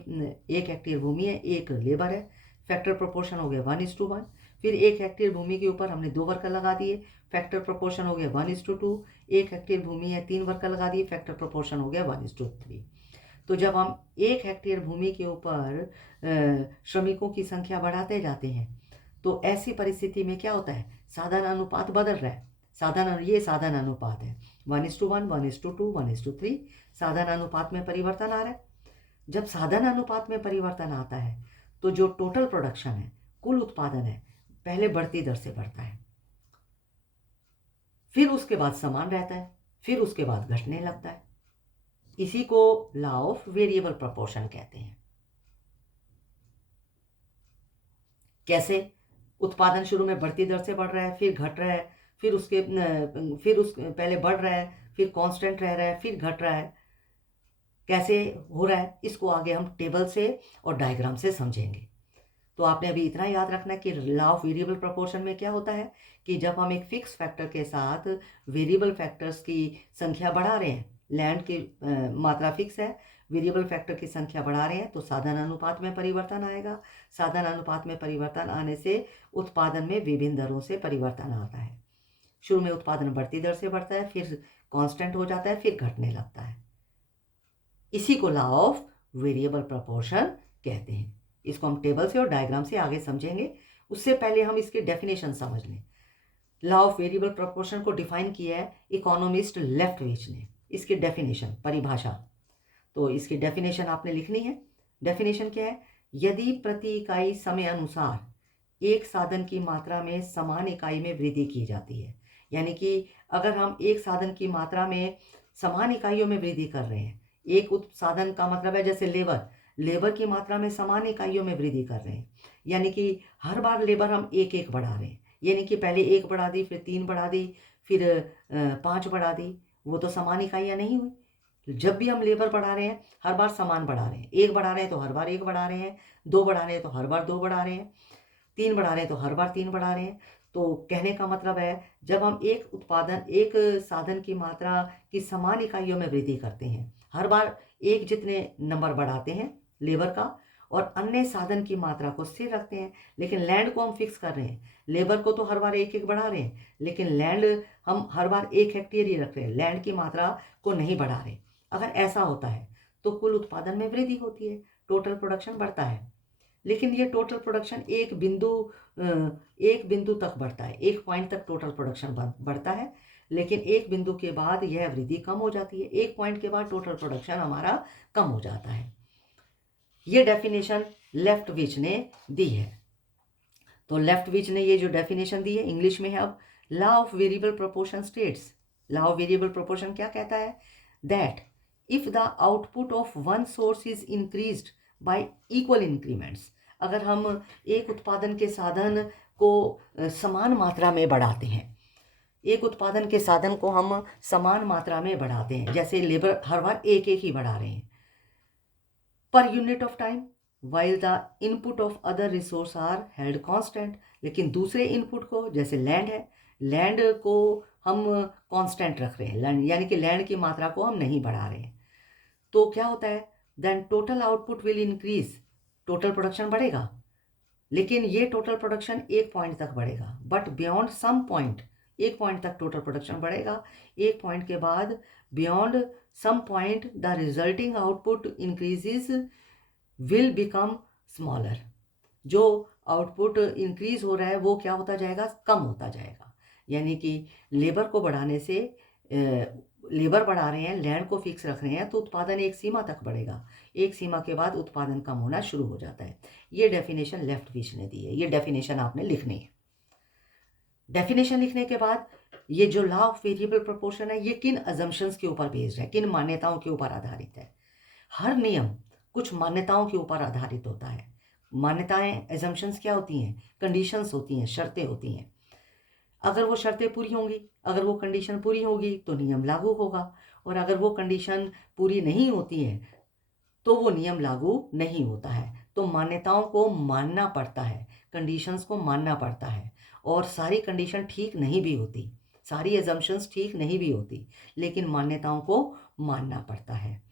1 हेक्टेयर भूमि है, 1 लेबर है, फैक्टर प्रोपोर्शन हो गया 1:1। फिर 1 हेक्टेयर भूमि के ऊपर हमने 2 वर्कर लगा दिए, फैक्टर प्रोपोर्शन हो गया 1:2। 1 हेक्टेयर भूमि है, 3 वर्कर लगा दिए, फैक्टर प्रोपोर्शन हो गया 1:3। तो जब हम 1 हेक्टेयर भूमि के ऊपर श्रमिकों की संख्या बढ़ाते जाते हैं, तो ऐसी परिस्थिति में क्या होता है, साधन अनुपात बदल रहा है। ये साधन अनुपात है 1:1, 1:2, 1:3। साधन अनुपात में परिवर्तन आ रहा है। जब साधन अनुपात में परिवर्तन आता है तो जो टोटल प्रोडक्शन है, कुल उत्पादन है, पहले बढ़ती दर से बढ़ता है, फिर उसके बाद समान रहता है, फिर उसके बाद घटने लगता है। इसी को लॉ ऑफ वेरिएबल प्रोपोर्शन कहते हैं। कैसे, उत्पादन शुरू में बढ़ती दर से बढ़ रहा है, फिर घट रहा है, फिर पहले बढ़ रहा है, फिर कांस्टेंट रह रहा है, फिर घट रहा है। कैसे हो रहा है, इसको आगे हम टेबल से और डायग्राम से समझेंगे। तो आपने अभी इतना याद रखना है कि लॉ ऑफ वेरिएबल प्रोपोर्शन में क्या होता है कि जब हम एक फिक्स फैक्टर के साथ वेरिएबल फैक्टर्स की संख्या बढ़ा रहे हैं, लैंड की मात्रा फिक्स है, वेरिएबल फैक्टर की संख्या बढ़ा रहे हैं, तो साधन अनुपात में परिवर्तन आएगा। साधन अनुपात में परिवर्तन आने से उत्पादन में विभिन्न दरों से परिवर्तन आता है। शुरू में उत्पादन बढ़ती दर से बढ़ता है, फिर कांस्टेंट हो जाता है, फिर घटने लगता है। इसी को लॉ ऑफ वेरिएबल प्रोपोर्शन कहते हैं। इसको हम टेबल से और डायग्राम से आगे समझेंगे। उससे पहले हम इसकी डेफिनेशन समझ लें। लॉ ऑफ वेरिएबल प्रोपोर्शन को डिफाइन किया है इकोनॉमिस्ट लेफ्टविच ने। इसकी डेफिनेशन, परिभाषा, तो इसकी डेफिनेशन आपने लिखनी है। डेफिनेशन क्या है, यदि प्रति इकाई समय अनुसार एक साधन की मात्रा में समान इकाई में वृद्धि की जाती है, यानी कि अगर हम एक साधन की मात्रा में समान इकाइयों में वृद्धि कर रहे हैं, एक साधन का मतलब है जैसे लेबर की मात्रा में समान इकाइयों में वृद्धि कर रहे हैं, यानी कि हर बार लेबर हम 1-1 बढ़ा रहे हैं, यानी कि पहले 1 बढ़ा दी, फिर 3 बढ़ा दी, फिर 5 बढ़ा दी, वो तो समान इकाइयाँ नहीं हुई। जब भी हम लेबर बढ़ा रहे हैं, हर बार समान बढ़ा रहे हैं। 1 बढ़ा रहे हैं तो हर बार 1 बढ़ा रहे हैं, 2 बढ़ा रहे हैं तो हर बार 2 बढ़ा रहे हैं, 3 बढ़ा रहे हैं तो हर बार 3 बढ़ा रहे हैं। तो कहने का मतलब है, जब हम एक साधन की मात्रा की समान इकाइयों में वृद्धि करते हैं, हर बार एक जितने नंबर बढ़ाते हैं लेबर का, और अन्य साधन की मात्रा को स्थिर रखते हैं, लेकिन लैंड को हम फिक्स कर रहे हैं। लेबर को तो हर बार 1-1 बढ़ा रहे हैं, लेकिन लैंड हम हर बार 1 हेक्टेयर ही रख रहे हैं, लैंड की मात्रा को नहीं बढ़ा रहे। अगर ऐसा होता है तो कुल उत्पादन में वृद्धि होती है, टोटल प्रोडक्शन बढ़ता है। लेकिन ये टोटल प्रोडक्शन एक बिंदु तक बढ़ता है, एक पॉइंट तक टोटल प्रोडक्शन बढ़ता है, लेकिन एक बिंदु के बाद यह वृद्धि कम हो जाती है। एक पॉइंट के बाद टोटल प्रोडक्शन हमारा कम हो जाता है। ये डेफिनेशन लेफ्टविच ने दी है। तो लेफ्टविच ने ये जो डेफिनेशन दी है, इंग्लिश में है अब। Law of variable proportion states, law of variable proportion क्या कहता है, that if the output of one source is increased y equal increments, अगर हम एक उत्पादन के साधन को समान मात्रा में बढ़ाते हैं, एक उत्पादन के साधन को हम समान मात्रा में बढ़ाते हैं, जैसे लेबर हर बार 1-1 ही बढ़ा रहे हैं पर unit of time, while the input of other resource are held constant, लेकिन दूसरे इनपुट को, जैसे लैंड है, लैंड को हम कांस्टेंट रख रहे हैं, लैंड यानी कि लैंड की मात्रा को हम नहीं बढ़ा रहे हैं। तो क्या होता है, then total output will increase, total production बढ़ेगा, लेकिन ये टोटल प्रोडक्शन एक पॉइंट तक बढ़ेगा, बट बियॉन्ड सम पॉइंट, एक पॉइंट तक टोटल प्रोडक्शन बढ़ेगा, एक पॉइंट के बाद beyond some point the resulting output increases will become smaller. जो आउटपुट इंक्रीज हो रहा है वो क्या होता जाएगा, कम होता जाएगा। यानी कि लेबर को बढ़ाने से, लेबर बढ़ा रहे हैं, लैंड को फिक्स रख रहे हैं, तो उत्पादन एक सीमा तक बढ़ेगा, एक सीमा के बाद उत्पादन कम होना शुरू हो जाता है। ये डेफिनेशन लेफ्ट फिश ने दी है, ये डेफिनेशन आपने लिखनी है। डेफिनेशन लिखने के बाद ये जो लॉ ऑफ वेरिएबल प्रोपोर्शन है, ये किन अजम्पशंस के ऊपर बेस्ड है, किन मान्यताओं के ऊपर आधारित है। हर नियम कुछ मान्यताओं के ऊपर आधारित होता है। मान्यताएं, एजम्पशंस क्या होती हैं, कंडीशंस होती हैं, शर्तें होती हैं। अगर वो शर्तें पूरी होंगी, अगर वो कंडीशन पूरी होगी तो नियम लागू होगा, और अगर वो कंडीशन पूरी नहीं होती है तो वो नियम लागू नहीं होता है। तो मान्यताओं को मानना पड़ता है, कंडीशंस को मानना पड़ता है, और सारी कंडीशन ठीक नहीं भी होती, सारी एजम्पशंस ठीक नहीं भी होती, लेकिन मान्यताओं को मानना पड़ता है।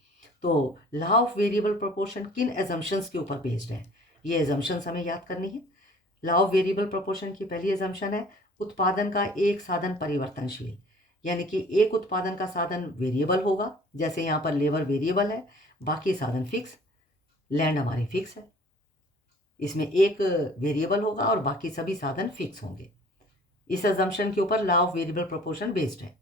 तो लॉ ऑफ वेरिएबल प्रोपोर्शन किन एजम्पशंस के ऊपर बेस्ड है, ये एजम्पशंस हमें याद करनी है। लॉ ऑफ वेरिएबल प्रोपोर्शन की पहली एजम्पशन है, उत्पादन का एक साधन परिवर्तनशील, यानी कि एक उत्पादन का साधन वेरिएबल होगा, जैसे यहाँ पर लेबर वेरिएबल है, बाकी साधन फिक्स, लैंड हमारी फिक्स है, इसमें एक वेरिएबल होगा और बाकी सभी साधन फिक्स होंगे। इस अजम्पशन के ऊपर law of variable proportion based है।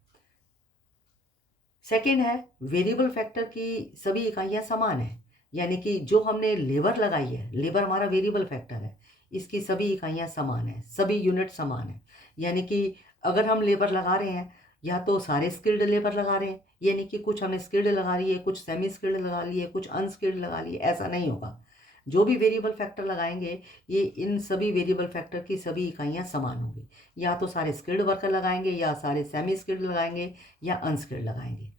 सेकेंड है, वेरिएबल फैक्टर की सभी इकाइयां समान है, यानी कि जो हमने लेबर लगाई है, लेबर हमारा वेरिएबल फैक्टर है, इसकी सभी इकाइयां समान है, सभी यूनिट समान है। यानी कि अगर हम लेबर लगा रहे हैं, या तो सारे स्किल्ड लेबर लगा रहे हैं, यानी कि कुछ हमने स्किल्ड लगा रही है, कुछ सेमी स्किल्ड लगा लिए, कुछ अनस्किल्ड लगा लिए, ऐसा नहीं होगा। जो भी वेरिएबल फैक्टर लगाएंगे, ये इन सभी वेरिएबल फैक्टर की सभी इकाइयां समान होंगी। या तो सारे स्किल्ड वर्कर लगाएंगे, या सारे सेमी स्किल्ड लगाएंगे, या अनस्किल्ड लगाएंगे।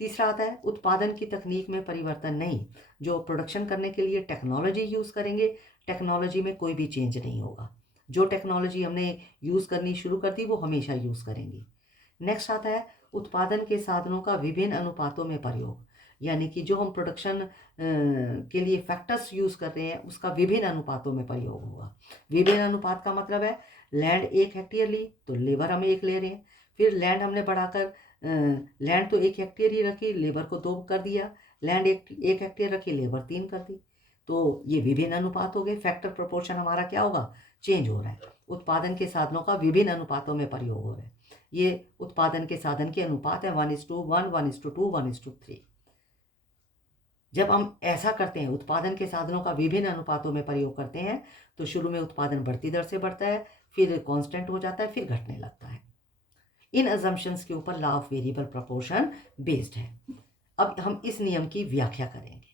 तीसरा आता है, उत्पादन की तकनीक में परिवर्तन नहीं, जो प्रोडक्शन करने के लिए टेक्नोलॉजी यूज़ करेंगे, टेक्नोलॉजी में कोई भी चेंज नहीं होगा। जो टेक्नोलॉजी हमने यूज़ करनी शुरू कर दी वो हमेशा यूज़ करेंगे। नेक्स्ट आता है, उत्पादन के साधनों का विभिन्न अनुपातों में प्रयोग, यानी कि जो हम प्रोडक्शन के लिए फैक्टर्स यूज़ कर रहे हैं उसका विभिन्न अनुपातों में प्रयोग होगा। विभिन्न अनुपात का मतलब है, लैंड 1 हेक्टेयर ली तो लेबर हम 1 ले रहे हैं, फिर लैंड हमने बढ़ाकर, लैंड तो 1 हेक्टेयर ही रखी, लेबर को 2 कर दिया, लैंड 1 हेक्टेयर रखी, लेबर 3 कर दी। तो ये विभिन्न अनुपात हो गए। फैक्टर प्रोपोर्शन हमारा क्या होगा, चेंज हो रहा है। उत्पादन के साधनों का विभिन्न अनुपातों में प्रयोग हो रहा है। ये उत्पादन के साधन के अनुपात है 1:1, 1:2, 1:3। जब हम ऐसा करते हैं, उत्पादन के साधनों का विभिन्न अनुपातों में प्रयोग करते हैं, तो शुरू में उत्पादन बढ़ती दर से बढ़ता है, फिर कांस्टेंट हो जाता है, फिर घटने लगता है। इन अजम्पशंस के ऊपर law of variable proportion based है। अब हम इस नियम की व्याख्या करेंगे,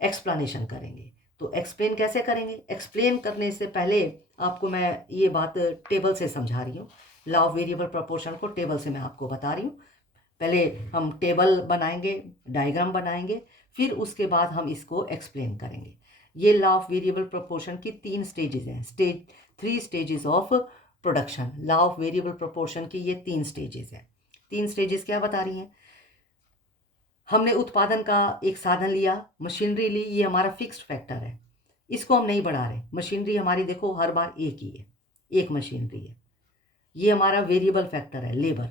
एक्सप्लेनेशन करेंगे। तो एक्सप्लेन कैसे करेंगे, एक्सप्लेन करने से पहले आपको मैं ये बात टेबल से समझा रही हूँ। लॉ ऑफ वेरिएबल प्रोपोर्शन को टेबल से मैं आपको बता रही हूँ। पहले हम टेबल बनाएंगे, डायग्राम बनाएंगे, फिर उसके बाद हम इसको एक्सप्लेन करेंगे। ये लॉ ऑफ वेरिएबल प्रोपोर्शन की 3 स्टेजेस हैं, 3 stages of production. Law of variable proportion की ये 3 स्टेजेस हैं। 3 स्टेजेस क्या बता रही हैं, हमने उत्पादन का एक साधन लिया, मशीनरी ली, ये हमारा फिक्स्ड फैक्टर है, इसको हम नहीं बढ़ा रहे। मशीनरी हमारी देखो हर बार एक ही है, एक मशीनरी है। ये हमारा वेरिएबल फैक्टर है, लेबर,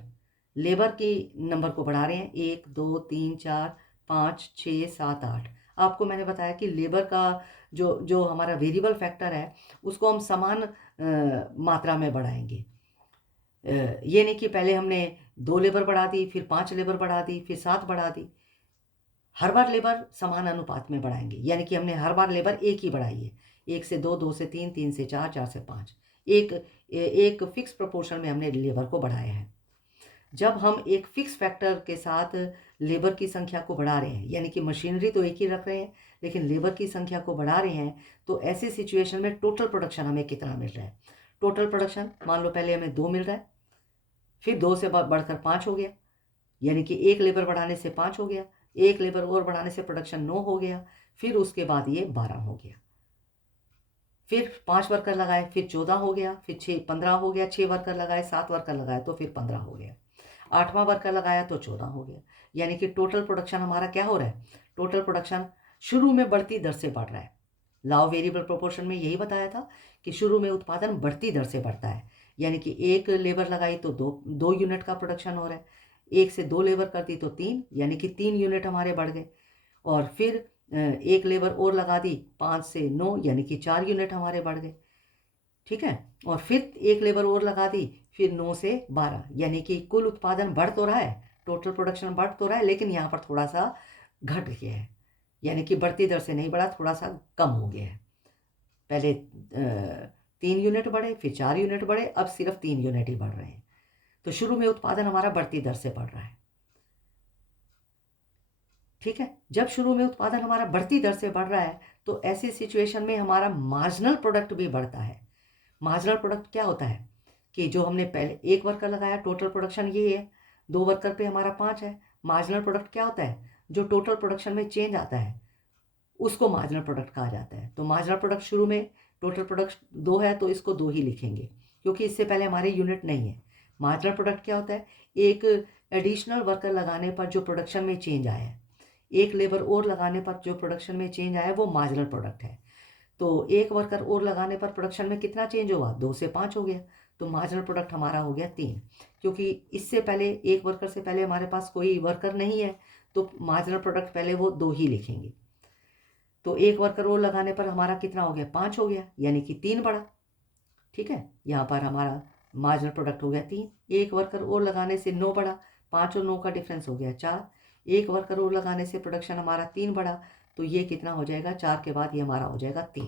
लेबर की नंबर को बढ़ा रहे हैं, 1 2 3 4 5 6 7 8। आपको मैंने बताया कि लेबर का जो जो हमारा वेरिएबल फैक्टर है उसको हम समान मात्रा में बढ़ाएंगे। ये नहीं कि पहले हमने 2 लेबर बढ़ा दी, फिर 5 लेबर बढ़ा दी, फिर 7 बढ़ा दी। हर बार लेबर समान अनुपात में बढ़ाएंगे, यानी कि हमने हर बार लेबर एक ही बढ़ाई है, 1 से 2, 2 से 3, 3 से 4, 4 से 5, एक फिक्स प्रोपोर्शन में हमने लेबर को बढ़ाया है। जब हम एक फिक्स फैक्टर के साथ लेबर की संख्या को बढ़ा रहे हैं, यानी कि मशीनरी तो एक ही रख रहे हैं लेकिन लेबर की संख्या को बढ़ा रहे हैं, तो ऐसी सिचुएशन में टोटल प्रोडक्शन हमें कितना मिल रहा है। टोटल प्रोडक्शन मान लो पहले हमें 2 मिल रहा है, फिर 2 से बढ़कर 5 हो गया, यानी कि 1 लेबर बढ़ाने से 5 हो गया, 1 लेबर और बढ़ाने से प्रोडक्शन 9 हो गया, फिर उसके बाद ये 12 हो गया, फिर 5 वर्कर लगाए, फिर 14 हो गया, फिर 15 हो गया, 6 वर्कर लगाए, 7 वर्कर लगाए तो फिर 15 हो गया, 8वां वर्कर लगाया तो 14 हो गया। यानी कि टोटल प्रोडक्शन हमारा क्या हो रहा है, टोटल प्रोडक्शन शुरू में बढ़ती दर से बढ़ रहा है। लॉ ऑफ वेरिएबल प्रोपोर्शन में यही बताया था कि शुरू में उत्पादन बढ़ती दर से बढ़ता है, यानी कि एक लेबर लगाई तो दो यूनिट का प्रोडक्शन हो रहा है, एक से दो लेबर कर दी तो 3, यानी कि 3 यूनिट हमारे बढ़ गए। और फिर एक लेबर और लगा दी 5 से 9, यानी कि 4 यूनिट हमारे बढ़ गए। ठीक है, और फिर एक लेबर और लगा दी, फिर 9 से 12, यानी कि कुल उत्पादन बढ़ तो रहा है, टोटल प्रोडक्शन बढ़ तो रहा है, लेकिन यहाँ पर थोड़ा सा घट गया है, यानी कि बढ़ती दर से नहीं बढ़ा, थोड़ा सा कम हो गया है। पहले 3 यूनिट बढ़े, फिर 4 यूनिट बढ़े, अब सिर्फ 3 यूनिट ही बढ़ रहे हैं। तो शुरू में उत्पादन हमारा बढ़ती दर से बढ़ रहा है। ठीक है, जब शुरू में उत्पादन हमारा बढ़ती दर से बढ़ रहा है तो ऐसी सिचुएशन में हमारा मार्जिनल प्रोडक्ट भी बढ़ता है। मार्जिनल प्रोडक्ट क्या होता है कि जो हमने पहले एक वर्कर लगाया, टोटल प्रोडक्शन ये है, 2 वर्कर पे हमारा 5 है। मार्जिनल प्रोडक्ट क्या होता है, जो टोटल प्रोडक्शन में चेंज आता है उसको मार्जिनल प्रोडक्ट कहा जाता है। तो मार्जिनल प्रोडक्ट शुरू में टोटल प्रोडक्ट 2 है तो इसको 2 ही लिखेंगे, क्योंकि इससे पहले हमारे यूनिट नहीं है। मार्जिनल प्रोडक्ट क्या होता है, एक एडिशनल वर्कर लगाने पर जो प्रोडक्शन में चेंज आया है, एक लेबर और लगाने पर जो प्रोडक्शन में चेंज आया है, वो मार्जिनल प्रोडक्ट है। तो एक वर्कर और लगाने पर प्रोडक्शन में कितना चेंज हुआ, 2 से 5 हो गया, तो मार्जिनल प्रोडक्ट हमारा हो गया 3। क्योंकि इससे पहले एक वर्कर से पहले हमारे पास कोई वर्कर नहीं है, तो मार्जिनल प्रोडक्ट पहले वो 2 ही लिखेंगे। तो एक वर्कर और लगाने पर हमारा कितना हो गया, 5 हो गया, यानी कि 3 बढ़ा। ठीक है, यहाँ पर हमारा मार्जिनल प्रोडक्ट हो गया 3। एक वर्कर और लगाने से 9 बढ़ा, 5 और 9 का डिफरेंस हो गया 4। एक वर्कर और लगाने से प्रोडक्शन हमारा 3 बढ़ा, तो ये कितना हो जाएगा, 4 के बाद ये हमारा हो जाएगा 3।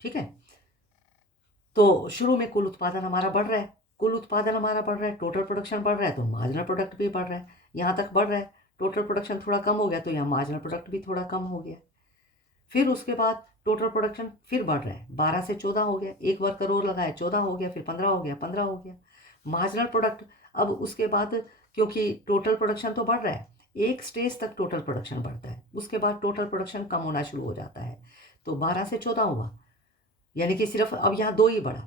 ठीक है, तो शुरू में कुल उत्पादन हमारा बढ़ रहा है, कुल उत्पादन हमारा बढ़ रहा है, टोटल प्रोडक्शन बढ़ रहा है, तो मार्जिनल प्रोडक्ट भी बढ़ रहा है। यहाँ तक बढ़ रहा है, टोटल प्रोडक्शन थोड़ा कम हो गया तो यहाँ मार्जिनल प्रोडक्ट भी थोड़ा कम हो गया। फिर उसके बाद टोटल प्रोडक्शन फिर बढ़ रहा है, 12 से 14 हो गया, एक वर्कर और लगाया, 14 हो गया, फिर 15 हो गया, 15 हो गया। मार्जिनल प्रोडक्ट अब उसके बाद, क्योंकि टोटल प्रोडक्शन तो बढ़ रहा है, एक स्टेज तक टोटल प्रोडक्शन बढ़ता है, उसके बाद टोटल प्रोडक्शन कम होना शुरू हो जाता है। तो 12 से 14 हुआ, यानी कि सिर्फ अब यहाँ 2 ही बढ़ा।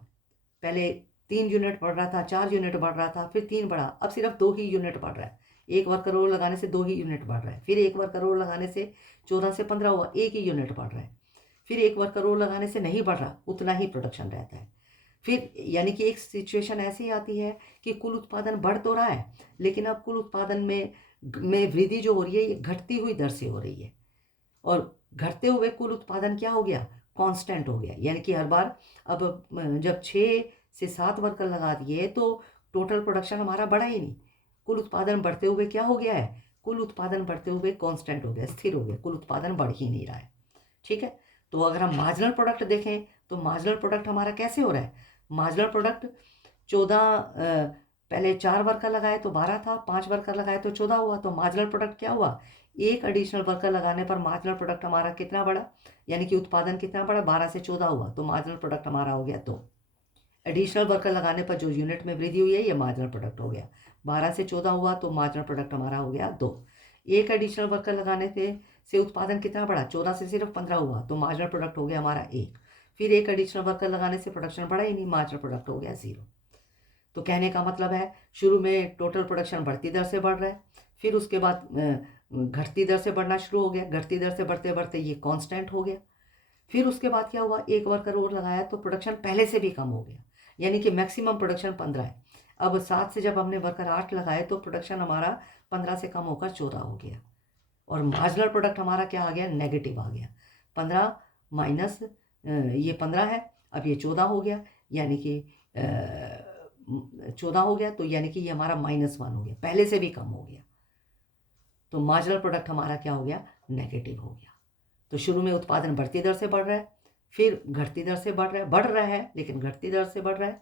पहले 3 यूनिट बढ़ रहा था, 4 यूनिट बढ़ रहा था, फिर 3 बढ़ा, अब सिर्फ 2 ही यूनिट बढ़ रहा है। एक वर्कर और लगाने से 2 ही यूनिट बढ़ रहा है, फिर एक वर्कर और लगाने से 14 से 15 हुआ, 1 ही यूनिट बढ़ रहा है, फिर एक वर्कर और लगाने से नहीं बढ़ रहा, उतना ही प्रोडक्शन रहता है। फिर यानी कि एक सिचुएशन ऐसी आती है कि कुल उत्पादन बढ़ तो रहा है, लेकिन अब कुल उत्पादन में वृद्धि जो हो रही है ये घटती हुई दर से हो रही है, और घटते हुए कुल उत्पादन क्या हो गया, कांस्टेंट हो गया। यानी कि हर बार अब जब 6 से 7 वर्कर लगा दिए तो टोटल प्रोडक्शन हमारा बढ़ा ही नहीं, कुल उत्पादन बढ़ते हुए क्या हो गया है, कुल उत्पादन बढ़ते हुए कांस्टेंट हो गया, स्थिर हो गया, कुल उत्पादन बढ़ ही नहीं रहा है। ठीक है, तो अगर हम मार्जिनल प्रोडक्ट देखें तो मार्जिनल प्रोडक्ट हमारा कैसे हो रहा है, मार्जिनल प्रोडक्ट 14, पहले 4 वर्कर लगाए तो 12 था, 5 वर्कर लगाए तो 14 हुआ, तो मार्जिनल प्रोडक्ट क्या हुआ, एक एडिशनल वर्कर लगाने पर मार्जिनल प्रोडक्ट हमारा कितना बढ़ा, यानी कि उत्पादन कितना बढ़ा, 12 से 14 हुआ, तो मार्जिनल प्रोडक्ट हमारा हो गया 2। एडिशनल वर्कर लगाने पर जो यूनिट में वृद्धि हुई है ये मार्जिनल प्रोडक्ट हो गया, 12 से 14 हुआ तो मार्जिनल प्रोडक्ट हमारा हो गया 2। एक एडिशनल वर्कर लगाने से उत्पादन कितना बढ़ा, 14 से सिर्फ 15 हुआ, तो मार्जिनल प्रोडक्ट हो गया हमारा 1। फिर एक एडिशनल वर्कर लगाने से प्रोडक्शन बढ़ा ही नहीं, मार्जिनल प्रोडक्ट हो गया 0। तो कहने का मतलब है शुरू में टोटल प्रोडक्शन बढ़ती दर से बढ़ रहा है, फिर उसके बाद घटती दर से बढ़ना शुरू हो गया, घटती दर से बढ़ते बढ़ते ये कांस्टेंट हो गया। फिर उसके बाद क्या हुआ, एक वर्कर और लगाया तो प्रोडक्शन पहले से भी कम हो गया, यानी कि मैक्सिमम प्रोडक्शन 15 है। अब 7 से जब हमने वर्कर 8 लगाए तो प्रोडक्शन हमारा 15 से कम होकर 14 हो गया, और मार्जिनल प्रोडक्ट हमारा क्या आ गया, नेगेटिव आ गया। 15 माइनस ये 15 है, अब ये 14 हो गया, यानी कि 14 हो गया, तो यानी कि ये हमारा -1 हो गया, पहले से भी कम हो गया। तो मार्जिनल प्रोडक्ट हमारा क्या हो गया, नेगेटिव हो गया। तो शुरू में उत्पादन बढ़ती दर से बढ़ रहा है, फिर घटती दर से बढ़ रहा है लेकिन घटती दर से बढ़ रहा है,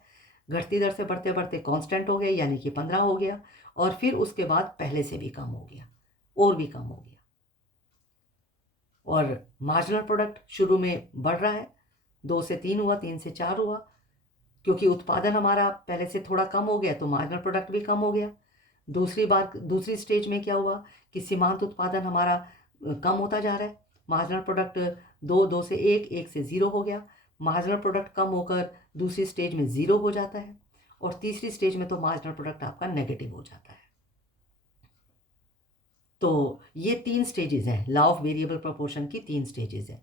घटती दर से बढ़ते बढ़ते कांस्टेंट हो गया, यानी कि 15 हो गया, और फिर उसके बाद पहले से भी कम हो गया, और भी कम हो गया। और मार्जिनल प्रोडक्ट शुरू में बढ़ रहा है, 2 से 3 हुआ, 3 से 4 हुआ, क्योंकि उत्पादन हमारा पहले से थोड़ा कम हो गया तो मार्जिनल प्रोडक्ट भी कम हो गया। दूसरी स्टेज में क्या हुआ कि सीमांत उत्पादन हमारा कम होता जा रहा है, मार्जिनल प्रोडक्ट 2 से 1 से 0 हो गया, मार्जिनल प्रोडक्ट कम होकर दूसरी स्टेज में 0 हो जाता है, और तीसरी स्टेज में तो मार्जिनल प्रोडक्ट आपका नेगेटिव हो जाता है। तो ये 3 स्टेजेस हैं, लॉ ऑफ वेरिएबल प्रोपोर्शन की 3 स्टेजेस हैं।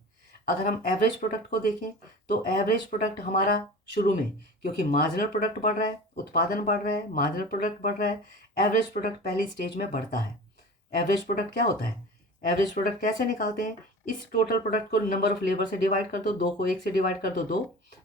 अगर हम एवरेज प्रोडक्ट को देखें तो एवरेज प्रोडक्ट हमारा शुरू में, क्योंकि मार्जिनल प्रोडक्ट बढ़ रहा है, उत्पादन बढ़ रहा है, मार्जिनल प्रोडक्ट बढ़ रहा है, एवरेज प्रोडक्ट पहली स्टेज में बढ़ता है। एवरेज प्रोडक्ट क्या होता है? एवरेज प्रोडक्ट कैसे निकालते हैं? इस टोटल प्रोडक्ट को नंबर ऑफ लेबर से डिवाइड कर दो, 2 को 1 से डिवाइड कर दो 2,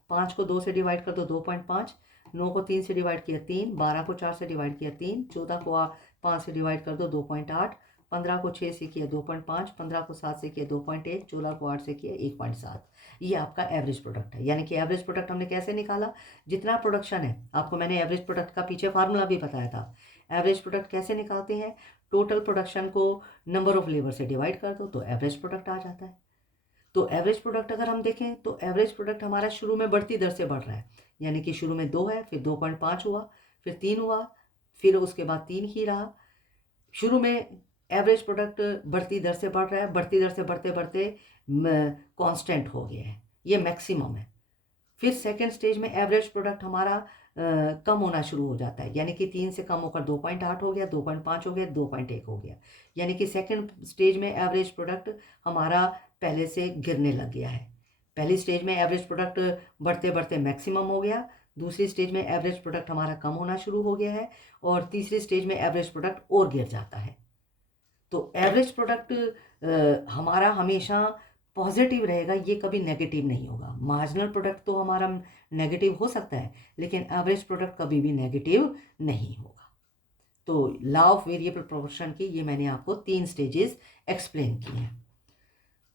5 को 2 से डिवाइड कर दो 2.5, 9 को 3 से डिवाइड किया 3, 12 को 4 से डिवाइड किया 3, 14 को 5 से डिवाइड कर दो 2.8, 15 को 6 से किया 2.5, 15 को 7 से किया 2.1, 16 को 8 से किया 1.7। ये आपका एवरेज प्रोडक्ट है। यानी कि एवरेज प्रोडक्ट हमने कैसे निकाला? जितना प्रोडक्शन है, आपको मैंने एवरेज प्रोडक्ट का पीछे फार्मूला भी बताया था। एवरेज प्रोडक्ट कैसे निकालते हैं? टोटल प्रोडक्शन को नंबर ऑफ लेबर से डिवाइड कर दो तो एवरेज प्रोडक्ट आ जाता है। तो एवरेज प्रोडक्ट अगर हम देखें तो एवरेज प्रोडक्ट हमारा शुरू में बढ़ती दर से बढ़ रहा है। यानी कि शुरू में 2 है, फिर 2.5 हुआ, फिर 3 हुआ, फिर उसके बाद 3 ही रहा। शुरू में एवरेज प्रोडक्ट बढ़ती दर से बढ़ रहा है, बढ़ती दर से बढ़ते बढ़ते कांस्टेंट हो गया है, ये मैक्सिमम है। फिर सेकेंड स्टेज में एवरेज प्रोडक्ट हमारा कम होना शुरू हो जाता है। यानी कि 3 से कम होकर 2.8 हो गया, 2.5 हो गया, 2.1 हो गया। यानी कि सेकेंड स्टेज में एवरेज प्रोडक्ट हमारा पहले से गिरने लग गया है। पहली स्टेज में एवरेज प्रोडक्ट बढ़ते बढ़ते मैक्सिमम हो गया, दूसरी स्टेज में एवरेज प्रोडक्ट हमारा कम होना शुरू हो गया है, और तीसरी स्टेज में एवरेज प्रोडक्ट और गिर जाता है। तो एवरेज प्रोडक्ट हमारा हमेशा पॉजिटिव रहेगा, ये कभी नेगेटिव नहीं होगा। मार्जिनल प्रोडक्ट तो हमारा नेगेटिव हो सकता है, लेकिन एवरेज प्रोडक्ट कभी भी नेगेटिव नहीं होगा। तो लॉ ऑफ वेरिएबल प्रोपोर्शन की ये मैंने आपको 3 स्टेजेस एक्सप्लेन की हैं।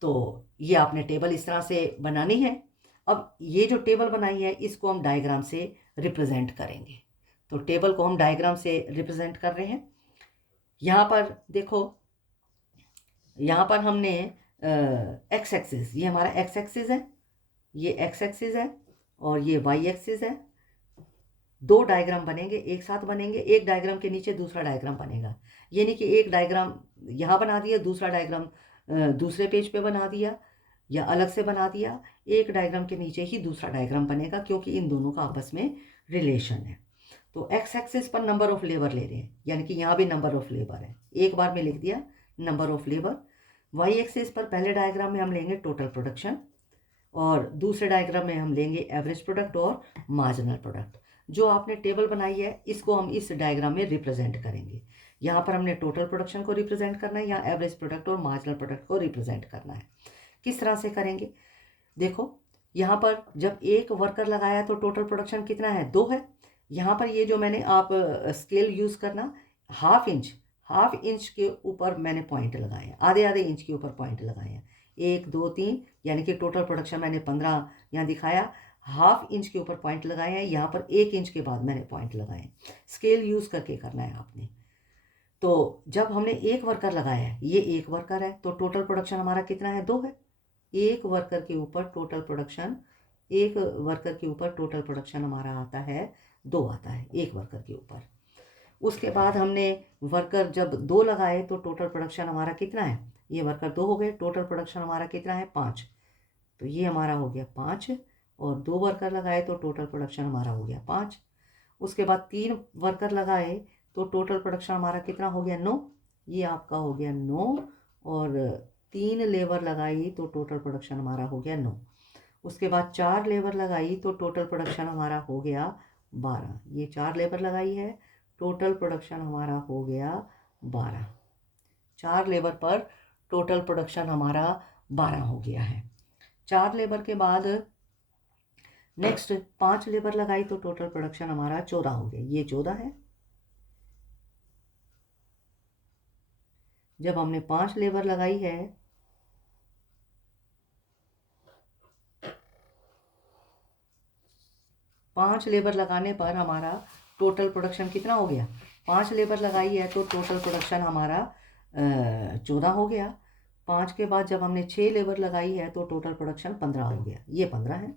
तो ये आपने टेबल इस तरह से बनानी है। अब ये जो टेबल बनाई है इसको हम डायग्राम से रिप्रेजेंट करेंगे। तो टेबल को हम डायग्राम से रिप्रेजेंट कर रहे हैं। यहाँ पर देखो, यहाँ पर हमने एक्स एक्सिस, ये हमारा एक्स एक्सिस है, ये एक्स एक्सिस है, और ये वाई एक्सिस है। 2 डायग्राम बनेंगे, एक साथ बनेंगे, एक डायग्राम के नीचे दूसरा डायग्राम बनेगा। ये नहीं कि एक डायग्राम यहाँ बना दिया, दूसरा डायग्राम दूसरे पेज पे बना दिया या अलग से बना दिया। एक डायग्राम के नीचे ही दूसरा डायग्राम बनेगा, क्योंकि इन दोनों का आपस में रिलेशन है। तो एक्स एक्सिस पर नंबर ऑफ लेबर ले रहे हैं, यानी कि यहाँ भी नंबर ऑफ लेबर है, एक बार में लिख दिया number of labour. Y axis पर पहले डायग्राम में हम लेंगे टोटल प्रोडक्शन, और दूसरे डायग्राम में हम लेंगे एवरेज प्रोडक्ट और मार्जिनल प्रोडक्ट। जो आपने टेबल बनाई है इसको हम इस डायग्राम में रिप्रेजेंट करेंगे। यहाँ पर हमने टोटल प्रोडक्शन को रिप्रेजेंट करना है, यहाँ एवरेज प्रोडक्ट और मार्जिनल प्रोडक्ट को रिप्रेजेंट करना है। किस तरह से करेंगे? देखो, यहाँ पर जब एक वर्कर लगाया तो टोटल प्रोडक्शन कितना है? 2 है। यहाँ पर ये जो मैंने आप स्केल यूज़ करना, हाफ इंच के ऊपर मैंने पॉइंट लगाए हैं, आधे आधे इंच के ऊपर पॉइंट लगाए हैं। 1 2 3, यानी कि टोटल प्रोडक्शन मैंने 15 यहाँ दिखाया, हाफ इंच के ऊपर पॉइंट लगाए हैं, यहाँ पर 1 इंच के बाद मैंने पॉइंट लगाए हैं। स्केल यूज़ करके करना है आपने। तो जब हमने एक वर्कर लगाया है, ये एक वर्कर है, तो टोटल प्रोडक्शन हमारा कितना है? 2 है। एक वर्कर के ऊपर टोटल प्रोडक्शन, एक वर्कर के ऊपर टोटल प्रोडक्शन हमारा आता है 2 आता है, एक वर्कर के ऊपर। उसके बाद हमने वर्कर जब 2 लगाए तो टोटल प्रोडक्शन हमारा कितना है? ये वर्कर 2 हो गए, टोटल प्रोडक्शन हमारा कितना है? 5। तो ये हमारा हो गया 5, और 2 वर्कर लगाए तो टोटल प्रोडक्शन हमारा हो गया 5। उसके बाद 3 वर्कर लगाए तो टोटल प्रोडक्शन हमारा कितना हो गया? 9। ये आपका हो गया 9, और 3 लेबर लगाई तो टोटल प्रोडक्शन हमारा हो गया 9। उसके बाद 4 लेबर लगाई तो टोटल प्रोडक्शन हमारा हो गया 12। ये 4 लेबर लगाई है, टोटल प्रोडक्शन हमारा हो गया 12। 4 लेबर पर टोटल प्रोडक्शन हमारा 12 हो गया है। 4 लेबर के बाद नेक्स्ट 5 लेबर लगाई तो टोटल प्रोडक्शन हमारा 14 हो गया, ये 14 है। जब हमने 5 लेबर लगाई है, पाँच लेबर लगाने पर हमारा टोटल प्रोडक्शन कितना हो गया? 5 लेबर लगाई है तो टोटल प्रोडक्शन हमारा 14 हो गया। 5 के बाद जब हमने 6 लेबर लगाई है तो टोटल प्रोडक्शन 15 हो गया, ये 15 है।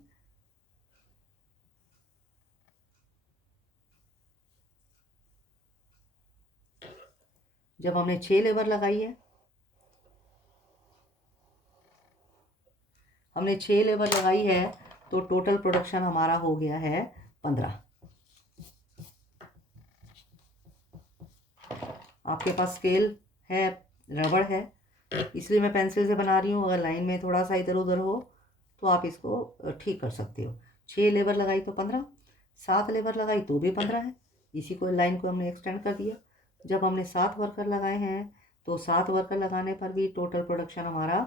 जब हमने 6 लेबर लगाई है, हमने 6 लेबर लगाई है तो टोटल प्रोडक्शन हमारा हो गया है 15। आपके पास स्केल है, रबड़ है इसलिए मैं पेंसिल से बना रही हूँ। अगर लाइन में थोड़ा सा इधर उधर हो तो आप इसको ठीक कर सकते हो। 6 लेबर लगाई तो 15, 7 लेबर लगाई तो भी 15 है। इसी को लाइन को हमने एक्सटेंड कर दिया। जब हमने 7 वर्कर लगाए हैं तो 7 वर्कर लगाने पर भी टोटल प्रोडक्शन हमारा